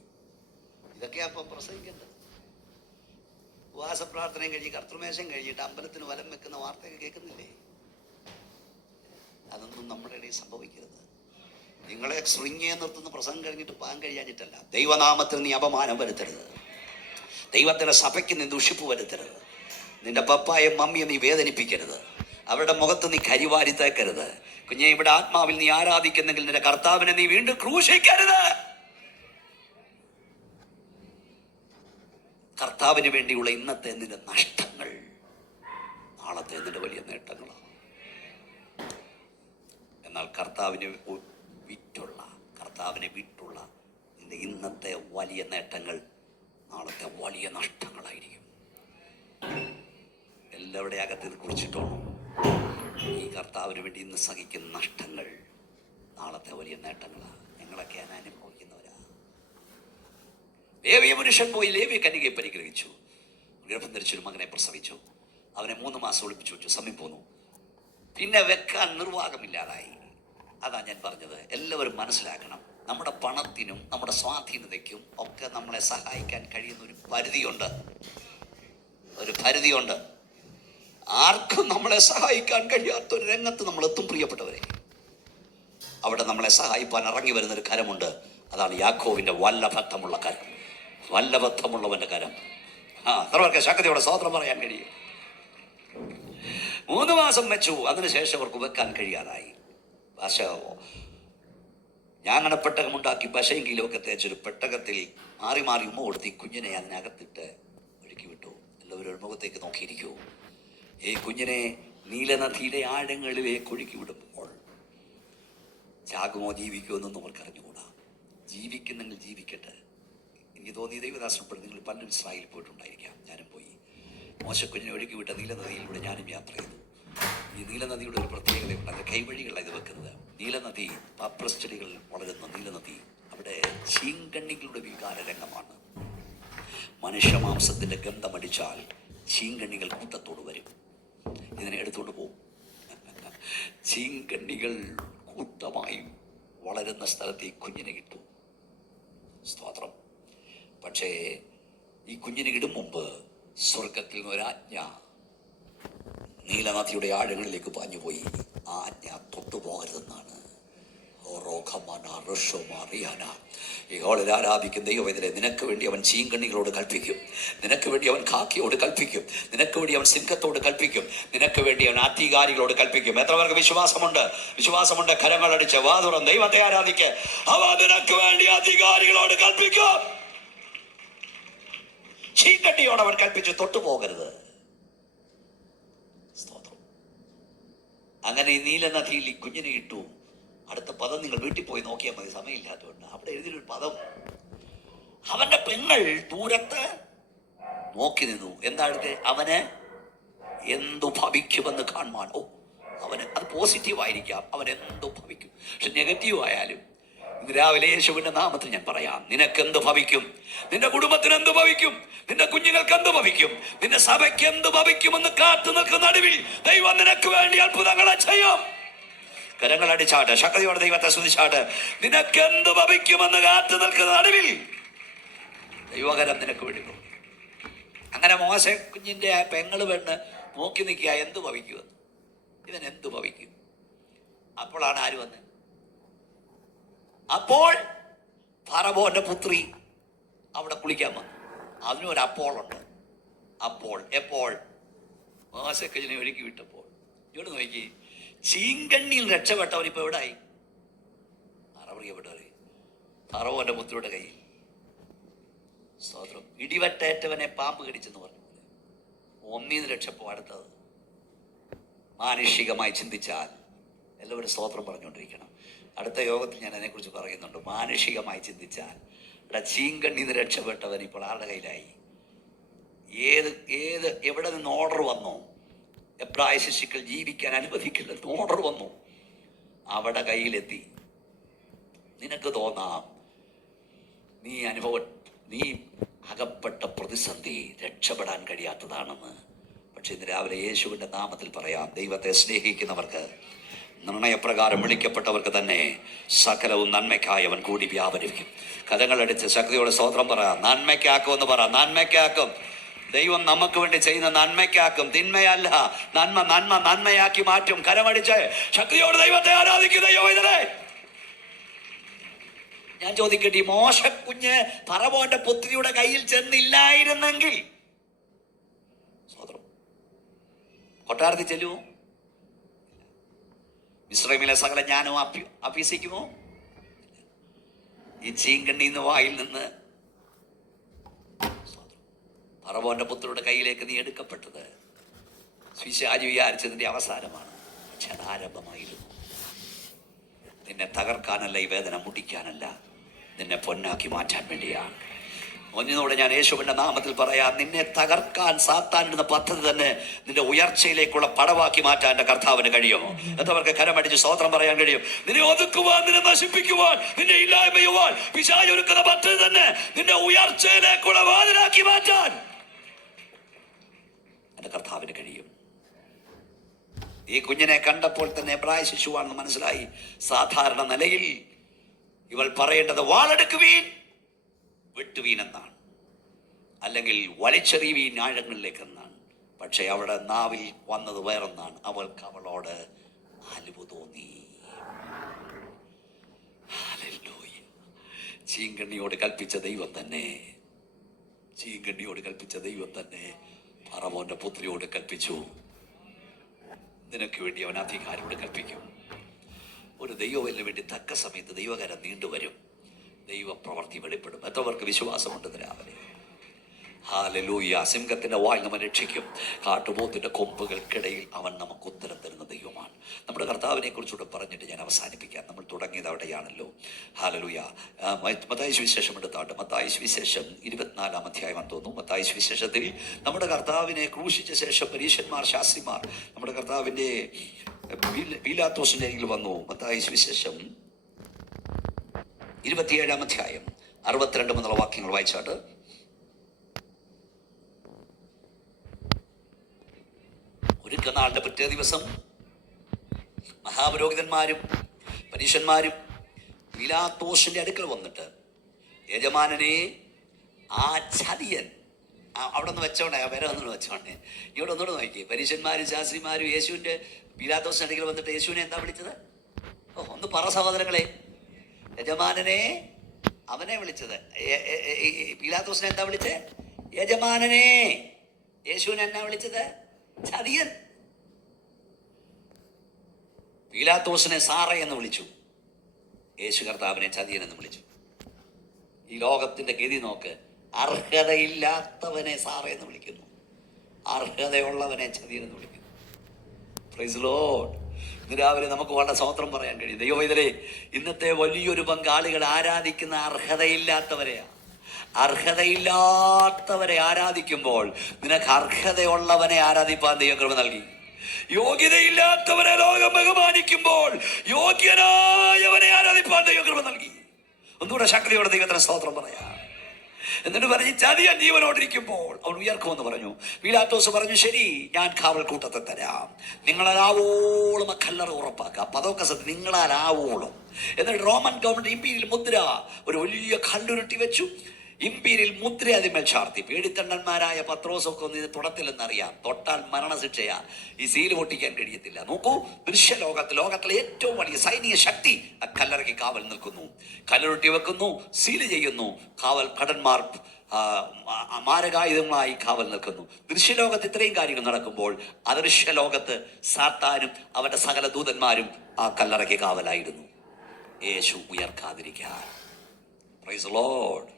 ഇതൊക്കെയാ അപ്പം പ്രസംഗിക്കേണ്ടത്. ഉപവാസ പ്രാർത്ഥനയും കഴിഞ്ഞ് കർത്തൃമേശം കഴിഞ്ഞിട്ട് അമ്പലത്തിന് വലം വെക്കുന്ന വാർത്തയൊക്കെ കേൾക്കുന്നില്ലേ? അതൊന്നും നമ്മുടെ ഇടയിൽ സംഭവിക്കരുത്. നിങ്ങളെ ശൃംഗിയെ നിർത്തുന്ന പ്രസംഗം കഴിഞ്ഞിട്ട് പാൻ കഴിയാഞ്ഞിട്ടല്ല. ദൈവനാമത്തിൽ നീ അപമാനം വരുത്തരുത്. ദൈവത്തിന്റെ സഭയ്ക്ക് നീ ദുഷിപ്പ് വരുത്തരുത്. നിന്റെ പപ്പായും മമ്മിയെ നീ വേദനിപ്പിക്കരുത്. അവരുടെ മുഖത്ത് നീ കരിവാരി തേക്കരുത്. കുഞ്ഞെ, ഇവിടെ ആത്മാവിൽ നീ ആരാധിക്കുന്നെങ്കിൽ നിന്റെ കർത്താവിനെ നീ വീണ്ടും ക്രൂശിക്കരുത്. കർത്താവിന് വേണ്ടിയുള്ള ഇന്നത്തെ നിന്റെ നഷ്ടങ്ങൾ നാളത്തെ നിന്റെ വലിയ നേട്ടങ്ങളാണ്. എന്നാൽ കർത്താവിനെ വിട്ടുള്ള നിന്റെ ഇന്നത്തെ വലിയ നേട്ടങ്ങൾ നാളത്തെ വലിയ നഷ്ടങ്ങളായിരിക്കും. എല്ലാവരുടെ അകത്ത് ഇത് കുറിച്ചിട്ടോണം. ഈ കർത്താവിന് വേണ്ടി ഇന്ന് സഹിക്കുന്ന നഷ്ടങ്ങൾ നാളത്തെ വലിയ നേട്ടങ്ങളാണ്. ഞങ്ങളൊക്കെ അനുഭവിക്കുന്നവരാ. ലേവിയ പുരുഷൻ പോയി ലേവിയ കന്യകയെ പരിഗ്രഹിച്ചു. ഗർഭം ധരിച്ചൊരു മകനെ പ്രസവിച്ചു. അവനെ 3 മാസം ഒളിപ്പിച്ചു വെച്ചു. സമയം പോന്നു. പിന്നെ വെക്കാൻ നിർവാഹമില്ലാതായി. അതാ ഞാൻ പറഞ്ഞത്, എല്ലാവരും മനസ്സിലാക്കണം, നമ്മുടെ പണത്തിനും നമ്മുടെ സ്വാധീനതയ്ക്കും ഒക്കെ നമ്മളെ സഹായിക്കാൻ കഴിയുന്ന ഒരു പരിധിയുണ്ട്. ആർക്കും നമ്മളെ സഹായിക്കാൻ കഴിയാത്തൊരു രംഗത്ത് നമ്മൾ എത്തും പ്രിയപ്പെട്ടവരെ. അവിടെ നമ്മളെ സഹായിപ്പാൻ ഇറങ്ങി വരുന്നൊരു കരമുണ്ട്. അതാണ് യാക്കോവിന്റെ വല്ലഭത്വമുള്ള കരം, വല്ലഭത്വമുള്ളവന്റെ കരം. അത്രവർക്ക് ശക്തിയോടെ സ്തോത്രം പറയാൻ കഴിയും. 3 മാസം വെച്ചു. അതിനുശേഷം അവർക്ക് വെക്കാൻ കഴിയാതായി. ഞാങ്ങനെ പെട്ടകമുണ്ടാക്കി പശയും കിലോക്കെ തേച്ചൊരു പെട്ടകത്തിൽ മാറി മാറി ഉമ്മ കൊടുത്ത് ഈ കുഞ്ഞിനെ അതിനകത്തിട്ട് ഒഴുക്കി വിട്ടു. എല്ലാവരും മുഖത്തേക്ക് നോക്കിയിരിക്കൂ. ഈ കുഞ്ഞിനെ നീലനദിയിലെ ആഴങ്ങളിലേക്ക് ഒഴുക്കി വിടുമ്പോൾ ചാകുമോ ജീവിക്കുമോ എന്നൊന്നും അവർക്ക് അറിഞ്ഞുകൂടാ. ജീവിക്കുന്നെങ്കിൽ ജീവിക്കട്ടെ. എനിക്ക് തോന്നി ദൈവദാസനപ്പെടും നിങ്ങൾ പലരും ഇസ്രായേലിൽ പോയിട്ടുണ്ടായിരിക്കാം. ഞാനും പോയി. മോശക്കുഞ്ഞിനെ ഒഴുക്കി വിട്ട നീലനദിയിലൂടെ ഞാനും യാത്ര ചെയ്തു. ഈ നീലനദിയുടെ ഒരു പ്രത്യേകതയുണ്ട്. അതിൻ്റെ കൈവഴികളാണ് ഇത് വെക്കുന്നത്. നീലനദി, പാപ്രസ് ചെടികൾ വളരുന്ന നീലനദി, അവിടെ ചീങ്കണ്ണികളുടെ വികാരരംഗമാണ്. മനുഷ്യമാംസത്തിന്റെ ഗന്ധമടിച്ചാൽ ചീങ്കണ്ണികൾ കൂട്ടത്തോട് വരും. ഇതിനെ എടുത്തുകൊണ്ട് പോകും. ചീങ്കണ്ണികൾ കൂട്ടമായി വളരുന്ന സ്ഥലത്ത് ഈ കുഞ്ഞിനെ ഇട്ടു. സ്തോത്രം. പക്ഷേ ഈ കുഞ്ഞിനെ ഇടും മുമ്പ് സ്വർഗത്തിൽ നിന്ന് ഒരാജ്ഞ നീലനദിയുടെ ആഴങ്ങളിലേക്ക് പാഞ്ഞുപോയി. ആ ആജ്ഞ തൊട്ടുപോകരുതെന്നാണ്. ഈ ഹോളിൽ ആരാധിക്കുന്ന ദൈവവേദന, നിനക്ക് വേണ്ടി അവൻ ചീങ്കണ്ണികളോട് കൽപ്പിക്കും, നിനക്ക് വേണ്ടി അവൻ കാക്കിയോട് കൽപ്പിക്കും, നിനക്ക് വേണ്ടി അവൻ സിംഹത്തോട് കൽപ്പിക്കും, നിനക്ക് വേണ്ടി അവൻ അധികാരികളോട് കൽപ്പിക്കും. എത്ര പേർക്ക് വിശ്വാസമുണ്ട്? കരങ്ങളടിച്ച് വാതുറം ദൈവത്തെ ആരാധിക്ക്. അവ നിനക്ക് വേണ്ടി അധികാരികളോട് കൽപ്പിക്കും. ചീങ്കണ്ണിയോട് അവൻ കൽപ്പിച്ചു തൊട്ടുപോകരുത്. സ്തോത്രം. അങ്ങനെ ഈ നീലനദിയിൽ ഈ കുഞ്ഞിനെ ഇട്ടു. അടുത്ത പദം നിങ്ങൾ വീട്ടിൽ പോയി നോക്കിയാൽ മതി, സമയമില്ലാത്തതുകൊണ്ട്. അവിടെ എഴുതിയൊരു പദം, അവന്റെ പെങ്ങൾ ദൂരത്ത് നോക്കി നിന്നു. എന്താണ്? അവന് എന്തു ഭവിക്കുമെന്ന് കാണുവാൻ. അവന് അത് പോസിറ്റീവ് ആയിരിക്കാം, അവൻ എന്തു ഭവിക്കും. പക്ഷെ നെഗറ്റീവ് ആയാലും ഇന്ന് രാവിലെ യേശുവിന്റെ നാമത്തിൽ ഞാൻ പറയാം, നിനക്ക് എന്ത് ഭവിക്കും, നിന്റെ കുടുംബത്തിന് എന്ത് ഭവിക്കും, നിന്റെ കുഞ്ഞുങ്ങൾക്ക് എന്ത് ഭവിക്കും, നിന്റെ സഭയ്ക്ക് എന്ത് ഭവിക്കുമെന്ന് കാത്തു നിൽക്കുന്ന നടുവിൽ ദൈവം നിനക്ക് വേണ്ടി അത്ഭുതങ്ങളെ ചെയ്യും. കരങ്ങളടിച്ചാട്ട് ശക്തിയോടെ ദൈവത്തെ സ്തുതിച്ചാട്ട്. നിനക്ക് എന്ത് ഭവിക്കുമെന്ന് കാത്തു നിൽക്കുന്ന നടുവിൽ ദൈവകരം നിനക്ക് വേണ്ടി. അങ്ങനെ മോശ കുഞ്ഞിന്റെ പെങ്ങള് പെണ്ണ് നോക്കി നിൽക്കുക, എന്ത് ഭവിക്കുമെന്ന്, ഇവൻ എന്ത് ഭവിക്കും. അപ്പോഴാണ് ആര് വന്ന്? അപ്പോൾ ഫറവോന്റെ പുത്രി അവിടെ കുളിക്കാൻ വന്നു. അതിനൊരു അപ്പോളുണ്ട്. അപ്പോൾ എപ്പോൾ മോശക്കുഞ്ഞിനെ ഒരുക്കി വിട്ടപ്പോൾ ഇവിടെ നോക്കി, ചീങ്കണ്ണിയിൽ രക്ഷപ്പെട്ടവൻ ഇപ്പൊ എവിടായി? അറിയപ്പെട്ടവരെ ഫറവോന്റെ പുത്രിയുടെ കയ്യിൽ. സ്തോത്രം. ഇടിവട്ടേറ്റവനെ പാമ്പ് കടിച്ചെന്ന് പറഞ്ഞു. ഒന്നീന്ന് രക്ഷപ്പോ അടുത്തത്. മാനുഷികമായി ചിന്തിച്ചാൽ എല്ലാവരും സ്തോത്രം പറഞ്ഞുകൊണ്ടിരിക്കണം. അടുത്ത യോഗത്തിൽ ഞാൻ അതിനെക്കുറിച്ച് പറയുന്നുണ്ട്. മാനുഷികമായി ചിന്തിച്ചാൽ ഇവിടെ ചീങ്കണ്ണിന്ന് രക്ഷപ്പെട്ടവൻ ഇപ്പോൾ ആരുടെ കയ്യിലായി? എവിടെ നിന്ന് ഓർഡർ വന്നോ? എബ്രായ ശിശുക്കൾ ജീവിക്കാൻ അനുവദിക്കില്ലെന്ന് ഓർഡർ വന്നു, അവിടെ കയ്യിലെത്തി. നിനക്ക് തോന്നാം നീ അകപ്പെട്ട പ്രതിസന്ധി രക്ഷപ്പെടാൻ കഴിയാത്തതാണെന്ന്. പക്ഷെ ഇന്ന് രാവിലെ യേശുവിൻ്റെ നാമത്തിൽ പറയാം, ദൈവത്തെ സ്നേഹിക്കുന്നവർക്ക്, നിർണയപ്രകാരം വിളിക്കപ്പെട്ടവർക്ക് തന്നെ സകലവും നന്മയ്ക്കായി അവൻ കൂടി വ്യാപരിക്കും. കരങ്ങളടിച്ച് ശക്തിയോടെ സ്തോത്രം പറ. നന്മയ്ക്കാക്കുമെന്ന് പറ. നന്മയ്ക്കാക്കും. ദൈവം നമുക്ക് വേണ്ടി ചെയ്യുന്ന നന്മയ്ക്കാക്കും. തിന്മയല്ല, നന്മ നന്മ നന്മയാക്കി മാറ്റും. കരമടിച്ച് ശക്തിയോട് ദൈവത്തെ ആരാധിക്കുന്ന യോഗ്യതരെ ഞാൻ ചോദിക്കട്ടെ, മോശക്കുഞ്ഞ് ഫറവോന്റെ പുത്രിയുടെ കയ്യിൽ ചെന്നില്ലായിരുന്നെങ്കിൽ കൊട്ടാരത്തിൽ ചെല്ലുമോ? മിസ്രൈമിലെ സകല ജ്ഞാനവും അഭ്യസിക്കുമോ? ഈ ചീങ്കണ്ണിന്ന് വായിൽ നിന്ന് ഫറവോന്റെ പുത്രിയുടെ കയ്യിലേക്ക് നീ എടുക്കപ്പെട്ടത് പിശാച് വിചാരിച്ചതിന്റെ അവസാനമാണ്. പക്ഷെ അത് ആരംഭമായിരുന്നു. നിന്നെ തകർക്കാനല്ല, ഈ വേദന മുടിക്കാനല്ല, നിന്നെ പൊന്നാക്കി മാറ്റാൻ വേണ്ടിയാണ്. ഒന്നിനോടെ ഞാൻ യേശുവിന്റെ നാമത്തിൽ പറയാം, നിന്നെ തകർക്കാൻ സാത്താനിടുന്ന പദ്ധതി തന്നെ നിന്റെ ഉയർച്ചയിലേക്കുള്ള പടവാക്കി മാറ്റാൻ എന്റെ കർത്താവിന് കഴിയുമോ? എന്നവർക്ക് കരമടിച്ച് സ്തോത്രം പറയാൻ കഴിയും. നിന്നെ ഒതുക്കുവാൻ, നിന്നെ നശിപ്പിക്കുവാൻ, നിന്നെ ഇല്ലായ്മയുവാൻ പിശാച് ഒരുക്കുന്ന പദ്ധതി തന്നെ നിന്റെ ഉയർച്ചയിലേക്കുള്ള വാതിലാക്കി മാറ്റാൻ എന്റെ കർത്താവിന് കഴിയും. ഈ കുഞ്ഞിനെ കണ്ടപ്പോൾ തന്നെ എബ്രായ ശിശുവാണെന്ന് മനസ്സിലായി. സാധാരണ നിലയിൽ ഇവൾ പറയേണ്ടത് വാളെടുക്കുവീൻ, വെട്ടുവീൻ എന്നാണ്, അല്ലെങ്കിൽ വലിച്ചെറിയുവീൻ ആഴങ്ങളിലേക്ക് എന്നാണ്. പക്ഷെ അവിടെ നാവിൽ വന്നത് വേറൊന്നാണ്. അവളോട് അലിവ് തോന്നി. ചീങ്കണ്ണിയോട് കൽപ്പിച്ച ദൈവം തന്നെ, ചീങ്കണ്ണിയോട് കൽപ്പിച്ച ദൈവം തന്നെ ഫറവോന്റെ പുത്രിയോട് കൽപ്പിച്ചു. നിനക്ക് വേണ്ടി അവൻ അധികാരിയോട് കൽപ്പിക്കും. ഒരു ദൈവത്തിന് വേണ്ടി തക്ക സമയത്ത് ദൈവകരം നീണ്ടുവരും. ദൈവപ്രവർത്തി വെളിപ്പെടും. എത്രവർക്ക് വിശ്വാസമുണ്ട് രാവിലെ? ഹല്ലേലൂയ. സിംഹത്തിന്റെ വായിൽ നമ്മെ രക്ഷിക്കും. കാട്ടുപോത്തിന്റെ കൊമ്പുകൾക്കിടയിൽ അവൻ നമുക്ക് ഉത്തരം തരുന്ന ദൈവമാണ്. നമ്മുടെ കർത്താവിനെ കുറിച്ചുകൂടെ പറഞ്ഞിട്ട് ഞാൻ അവസാനിപ്പിക്കാം. നമ്മൾ തുടങ്ങിയത് അവിടെയാണല്ലോ. ഹല്ലേലൂയ. മത്തായി സുവിശേഷം എടുത്താട്ട്, മത്തായി സുവിശേഷം 24-ാം അധ്യായം തോന്നുന്നു. മത്തായി സുവിശേഷത്തിൽ നമ്മുടെ കർത്താവിനെ ക്രൂശിച്ച ശേഷം പരീശന്മാർ, ശാസ്ത്രിമാർ നമ്മുടെ കർത്താവിന്റെ പീലാത്തോസിന്റെ അരികിൽ വന്നു. മത്തായി സുവിശേഷം 27-ാം അധ്യായം 62 മുതലുള്ള വാക്യങ്ങൾ വായിച്ചാട്ട്. ഒരുക്കനാളിന്റെ പിറ്റേ ദിവസം മഹാപുരോഹിതന്മാരും പരീശന്മാരും പീലാത്തോസിന്റെ അടുക്കൽ വന്നിട്ട്, യജമാനനെ, ആ ചതിയൻ, അവിടെ നിന്ന് വെച്ചോണ്ടേ, ആ പേരെ ഒന്നുകൂടെ വെച്ചോണ്ടേ, ഇവിടെ ഒന്നുകൂടെ നോക്കി. പരീശന്മാരും ശാസ്ത്രിമാരും യേശുവിന്റെ പീലാത്തോസിന്റെ അടുക്കൽ വന്നിട്ട് യേശുവിനെ എന്താ വിളിച്ചത്? ഒന്ന് പറ സഹോദരങ്ങളെ. യജമാനനെ അവനെ വിളിച്ചത്. പീലാത്തോസിനെ എന്താ വിളിച്ചത്? യജമാനനെ. യേശുവിനെ എന്നാ വിളിച്ചത്? ചതിയൻ. പീലാത്തോസിനെ സാറേ എന്ന് വിളിച്ചു. യേശു കർത്താവിനെ ചതിയൻ എന്ന് വിളിച്ചു. ഈ ലോകത്തിന്റെ ഗതി നോക്ക്. അർഹതയില്ലാത്തവനെ സാറേ എന്ന് വിളിക്കുന്നു, അർഹതയുള്ളവനെ ചതിയൻ എന്ന് വിളിക്കുന്നു. Praise lord. ഇന്ന് രാവിലെ നമുക്ക് വളരെ സ്തോത്രം പറയാൻ കഴിയും. ദൈവവേദനേ, ഇന്നത്തെ വലിയൊരു പങ്കാളികൾ ആരാധിക്കുന്ന അർഹതയില്ലാത്തവരെയാണ്. അർഹതയില്ലാത്തവരെ ആരാധിക്കുമ്പോൾ നിനക്ക് അർഹതയുള്ളവനെ ആരാധിപ്പാൻ ദൈവം കൃപ നൽകി. യോഗ്യതയില്ലാത്തവരെ ലോകം ബഹുമാനിക്കുമ്പോൾ യോഗ്യനായവനെ ആരാധിപ്പാൻ ദൈവം കൃപ നൽകി. ഒന്നുകൂടെ ശക്തിയോടെ ദൈവത്തിന് സ്തോത്രം പറയാം. എന്നിട്ട് പറഞ്ഞ്, ചതിയൻ ജീവനോടിരിക്കുമ്പോൾ അവൻ ഉയർക്കുമെന്ന് പറഞ്ഞു. പീലാത്തോസ് പറഞ്ഞു, ശരി, ഞാൻ കാവൽ കൂട്ടത്തെ തരാം, നിങ്ങളാവോളം ആ കല്ലറ ഉറപ്പാക്കാം. പതൊക്കെ സത്യം, നിങ്ങളാവോളം. എന്നിട്ട് റോമൻ ഗവൺമെന്റ് ഇമ്പീരിയൽ മുദ്ര ഒരു വലിയ കല്ലുരുട്ടി വെച്ചു. ഇമ്പീരിയൽ മുദ്ര അതിന്മേൽ ചാർത്തി. പേടിത്തണ്ടന്മാരായ പത്രോസൊക്കെ ഒന്ന് ഇത് തൊടത്തില്ലെന്നറിയാം. തൊട്ടാൽ മരണശിക്ഷയാ. ഈ സീല് പൊട്ടിക്കാൻ കഴിയത്തില്ല. നോക്കൂ, ലോകത്തിലെ ഏറ്റവും വലിയ സൈനിക ശക്തി ആ കല്ലറയ്ക്ക് കാവൽ നിൽക്കുന്നു. കല്ലുരുട്ടി വെക്കുന്നു, സീല് ചെയ്യുന്നു. കാവൽ ഭടന്മാർ മാരകായുധങ്ങളായി കാവൽ നിൽക്കുന്നു. ദൃശ്യലോകത്ത് ഇത്രയും കാര്യങ്ങൾ നടക്കുമ്പോൾ അദൃശ്യലോകത്ത് സാത്താനും അവന്റെ സകല ദൂതന്മാരും ആ കല്ലറയ്ക്ക് കാവലായിരുന്നു. യേശു ഉയർക്കാതിരിക്കാൻ. Praise Lord.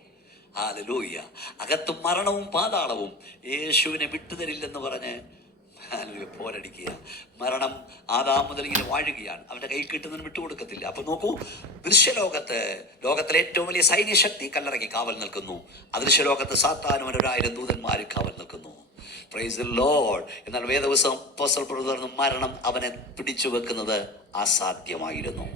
ഹല്ലേലൂയ. അകത്തും മരണവും പാതാളവും യേശുവിനെ വിട്ടുതരില്ലെന്ന് പറഞ്ഞ് പോരടിക്കുക. മരണം ആദാം മുതൽ ഇങ്ങനെ വാഴുകയാണ്. അവന്റെ കയ്യിൽ കിട്ടുന്നതിന് വിട്ടുകൊടുക്കത്തില്ല. അപ്പൊ നോക്കൂ, ലോകത്തിലെ ഏറ്റവും വലിയ സൈന്യശക്തി കല്ലറയ്ക്ക് കാവൽ നിൽക്കുന്നു. അദൃശ്യലോകത്ത് സാത്താനും 1000 ദൂതന്മാർ കാവൽ നിൽക്കുന്നു. Price the Lord. എന്നാൽ വേദപുസ്തകം അപ്പോസ്തലൻ പറഞ്ഞു, മരണം അവനെ പിടിച്ചു വെക്കുന്നത് അസാധ്യമായിരുന്നു.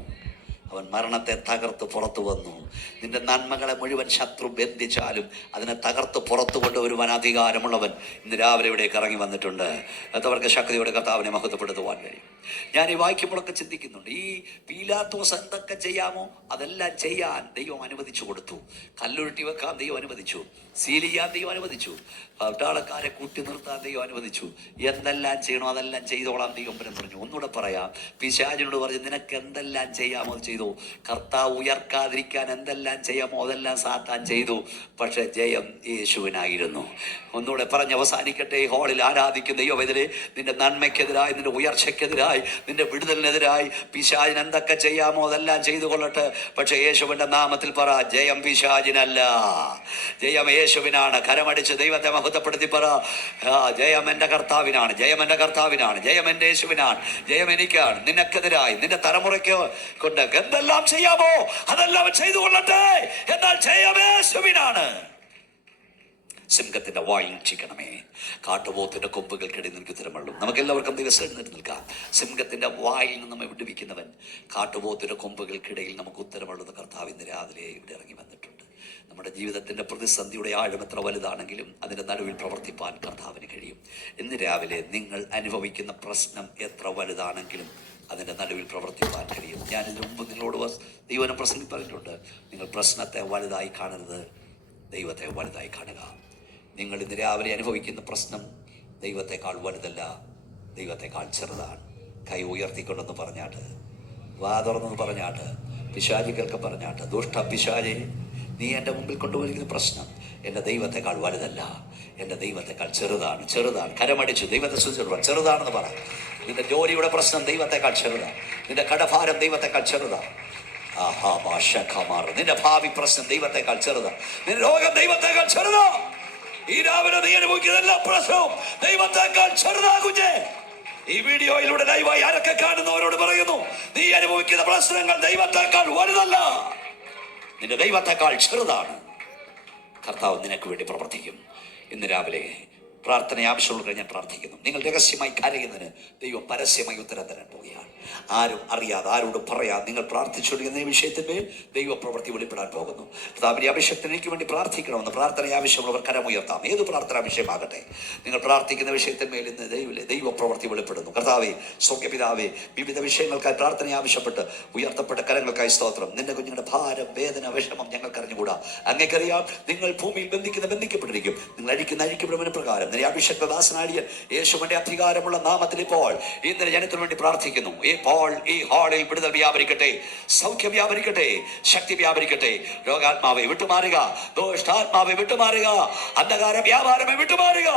അവൻ മരണത്തെ തകർത്ത് പുറത്തു വന്നു. നിന്റെ നന്മകളെ മുഴുവൻ ശത്രു ബന്ധിച്ചാലും അതിനെ തകർത്ത് പുറത്തു കൊണ്ടുവരുവാൻ അധികാരമുള്ളവൻ ഇന്ന് രാവിലെ ഇവിടേക്ക് ഇറങ്ങി വന്നിട്ടുണ്ട്. അതവർക്ക് ശക്തിയോടെ കർത്താവിനെ മഹത്വപ്പെടുത്തുവാൻ കഴിയും. ഞാൻ ഈ വായിക്കുമ്പോഴൊക്കെ ചിന്തിക്കുന്നുണ്ട്, ഈ പീലാത്തോസ് എന്തൊക്കെ ചെയ്യാമോ അതെല്ലാം ചെയ്യാൻ ദൈവം അനുവദിച്ചു കൊടുത്തു. കല്ലുരുട്ടി വെക്കാൻ ദൈവം അനുവദിച്ചു, സീൽ ചെയ്യാൻ ദൈവം അനുവദിച്ചു, പട്ടാളക്കാരെ കൂട്ടി നിർത്താൻ ദൈവം അനുവദിച്ചു. എന്തെല്ലാം ചെയ്യണോ അതെല്ലാം ചെയ്തോളാം ദൈവം പറഞ്ഞു. ഒന്നുകൂടെ പറയാം, പിശാചിനോട് പറഞ്ഞു നിനക്ക് എന്തെല്ലാം ചെയ്യാമോ അത് ചെയ്തു. കർത്താവ് ഉയർക്കാതിരിക്കാൻ എന്തെല്ലാം ചെയ്യാമോ അതെല്ലാം സാത്താൻ ചെയ്തു. പക്ഷെ ജയം യേശുവിനായിരുന്നു. ഒന്നുകൂടെ പറഞ്ഞ് അവസാനിക്കട്ടെ. ഈ ഹാളിൽ ആരാധിക്കുന്ന ദൈവമെതിരെ, നിന്റെ നന്മയ്ക്കെതിരായി, നിന്റെ ഉയർച്ചയ്ക്കെതിരായി, നിന്റെ വിടുതലിനെതിരായി പിശാചിന് എന്തൊക്കെ ചെയ്യാമോ അതെല്ലാം ചെയ്തു കൊള്ളട്ടെ. പക്ഷെ യേശുവിന്റെ നാമത്തിൽ പറ, ജയം പിശാചിനല്ല, ജയം യേശുവിനാണ്. കരമടിച്ച് ദൈവത്തെ മഹത്വപ്പെടുത്തി പറ, ജയം എൻ്റെ കർത്താവിനാണ്, ജയം എൻ്റെ കർത്താവിനാണ്, ജയം എൻ്റെ യേശുവിനാണ്, ജയം എനിക്കാണ്. നിനക്കെതിരായി നിന്റെ തലമുറയ്ക്ക് കൊണ്ട് എന്തെല്ലാം ചെയ്യാമോ അതെല്ലാം ചെയ്തു കൊള്ളട്ടെ, എന്നാൽ ജയം യേശുവിനാണ്. സിംഹത്തിന്റെ വായിൽ രക്ഷിക്കണമേ, കാട്ടുപോത്തിന്റെ കൊമ്പുകൾക്കിടയിൽ നിനക്ക് ഉത്തരമുള്ളൂ. നമുക്കെല്ലാവർക്കും ദിവസം എഴുന്നേറ്റ് നിൽക്കാം. സിംഹത്തിന്റെ വായിൽ നിന്ന് നമ്മെ വിടുവിക്കുന്നവൻ കാട്ടുപോത്തിന്റെ കൊമ്പുകൾക്കിടയിൽ നമുക്ക് ഉത്തരമുള്ളത് കർത്താവ് ഇന്ന് രാവിലെ ഇവിടെ ഇറങ്ങി വന്നിട്ടുണ്ട്. നമ്മുടെ ജീവിതത്തിന്റെ പ്രതിസന്ധിയുടെ ആഴം എത്ര വലുതാണെങ്കിലും അതിന്റെ നടുവിൽ പ്രവർത്തിപ്പാൻ കർത്താവിന് കഴിയും. ഇന്ന് രാവിലെ നിങ്ങൾ അനുഭവിക്കുന്ന പ്രശ്നം എത്ര വലുതാണെങ്കിലും അതിന്റെ നടുവിൽ പ്രവർത്തിപ്പാൻ കഴിയും. ഞാനിതിനു മുമ്പ് നിങ്ങളോട് ദൈവനെ പറഞ്ഞിട്ടുണ്ട്, നിങ്ങൾ പ്രശ്നത്തെ വലുതായി കാണരുത്, ദൈവത്തെ വലുതായി കാണുക. നിങ്ങൾ ഇന്ന് രാവിലെ അനുഭവിക്കുന്ന പ്രശ്നം ദൈവത്തെക്കാൾ വലുതല്ല, ദൈവത്തെക്കാൾ ചെറുതാണ്. കൈ ഉയർത്തിക്കൊണ്ടെന്ന് പറഞ്ഞാട്ട്, വാ തുറന്നെന്ന് പറഞ്ഞാട്ട്, പിശാചികൾക്ക് പറഞ്ഞാട്ട്, ദുഷ്ട പിശാചെ, നീ എൻ്റെ മുമ്പിൽ കൊണ്ടുപോയിരിക്കുന്ന പ്രശ്നം എൻ്റെ ദൈവത്തെക്കാൾ വലുതല്ല, എൻ്റെ ദൈവത്തെക്കാൾ ചെറുതാണ്. ചെറുതാണ്. കരമടിച്ചു ദൈവത്തെ സൂചിച്ചു ചെറുതാണെന്ന് പറ. നിന്റെ ജോലിയുടെ പ്രശ്നം ദൈവത്തെക്കാൾ ചെറുതാണ്. നിന്റെ കടഭാരം ദൈവത്തെക്കാൾ ചെറുതാണ്. നിന്റെ ഭാവി പ്രശ്നം ദൈവത്തെക്കാൾ ചെറുതാണ്. നിന്റെ രോഗം ദൈവത്തെക്കാൾ ചെറുതാ. ഈ രാവിലെ നീ അനുഭവിക്കുന്ന എല്ലാ പ്രശ്നവും ദൈവത്തെക്കാൾ ചെറുതാകുഞ്ഞേ. ഈ വീഡിയോയിലൂടെ ലൈവായി ആരൊക്കെ കാണുന്നവരോട് പറയുന്നു, നീ അനുഭവിക്കുന്ന പ്രശ്നങ്ങൾ ദൈവത്തെക്കാൾ വലുതല്ല, നിന്റെ ദൈവത്തെക്കാൾ ചെറുതാണ്. കർത്താവ് നിനക്ക് വേണ്ടി പ്രവർത്തിക്കും. ഇന്ന് രാവിലെ പ്രാർത്ഥന ആവശ്യമുള്ള ഞാൻ പ്രാർത്ഥിക്കുന്നു. നിങ്ങൾ രഹസ്യമായി കരയുന്നതിന് ദൈവം പരസ്യമായി ഉത്തരം തരാൻ പോവുകയാണ്. ആരും അറിയാതെ, ആരോടും പറയാതെ നിങ്ങൾ പ്രാർത്ഥിച്ചുകൊണ്ടിരിക്കുന്ന വിഷയത്തിന്മേൽ ദൈവ പ്രവൃത്തി വെളിപ്പെടാൻ പോകുന്നു. കർത്താവിന്റെ അഭിഷേകത്തിന് എനിക്ക് വേണ്ടി പ്രാർത്ഥിക്കണമെന്ന് പ്രാർത്ഥന ആവശ്യമുള്ളവർ കരമുയർത്താം. ഏത് പ്രാർത്ഥന വിഷയമാകട്ടെ, നിങ്ങൾ പ്രാർത്ഥിക്കുന്ന വിഷയത്തിന്മേൽ ഇന്ന് ദൈവ പ്രവൃത്തി വെളിപ്പെടുന്നു. കർത്താവേ, സ്വർഗ്ഗപിതാവേ, വിവിധ വിഷയങ്ങൾക്കായി പ്രാർത്ഥന ആവശ്യപ്പെട്ട് ഉയർത്തപ്പെട്ട കരങ്ങൾക്കായി സ്തോത്രം. നിന്റെ കുഞ്ഞുങ്ങളുടെ ഭാരം, വേദന, വിഷമം ഞങ്ങൾക്ക് അറിഞ്ഞുകൂടാ. അങ്ങേക്കറിയാം. നിങ്ങൾ ഭൂമിയിൽ ബന്ധിക്കപ്പെട്ടിരിക്കും, നിങ്ങൾ അഴിക്കപ്പെടുമെന്ന് പ്രകാരം നിന്റെ അഭിഷേകദാസനാടിയൻ യേശുവിന്റെ അധികാരമുള്ള നാമത്തിൽ ഇപ്പോൾ ഇന്നലെ ജനത്തിനു വേണ്ടി പ്രാർത്ഥിക്കുന്നു. ഇപ്പോൾ ഈ ഹാളിൽ വിടുതൽ വ്യാപരിക്കട്ടെ, സൗഖ്യം വ്യാപരിക്കട്ടെ, ശക്തി വ്യാപരിക്കട്ടെ. രോഗാത്മാവെ വിട്ടുമാറുക, ദോഷ്ടാത്മാവെ വിട്ടുമാറുക, അന്ധകാര വ്യാപാരമെ വിട്ടുമാറുക.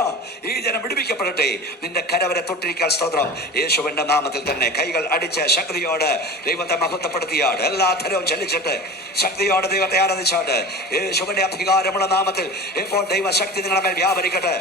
ഈ ജനം വിടുവിക്കപ്പെടട്ടെ. നിന്റെ കരവരെ തൊട്ടിരിക്കാൻ സ്തോത്രം. യേശുവിന്റെ നാമത്തിൽ തന്നെ കൈകൾ അടിച്ച് ശക്തിയോട് ദൈവത്തെ മഹത്വപ്പെടുത്തിയാട്, എല്ലാ തരവും ചലിച്ചിട്ട് ശക്തിയോടെ ദൈവത്തെ ആരാധിച്ചാട്ട്, യേശുവിന്റെ അധികാരമുള്ള നാമത്തിൽ ഇപ്പോൾ ദൈവശക്തി നിങ്ങളുടെ മേൽ വ്യാപരിക്കട്ടെ.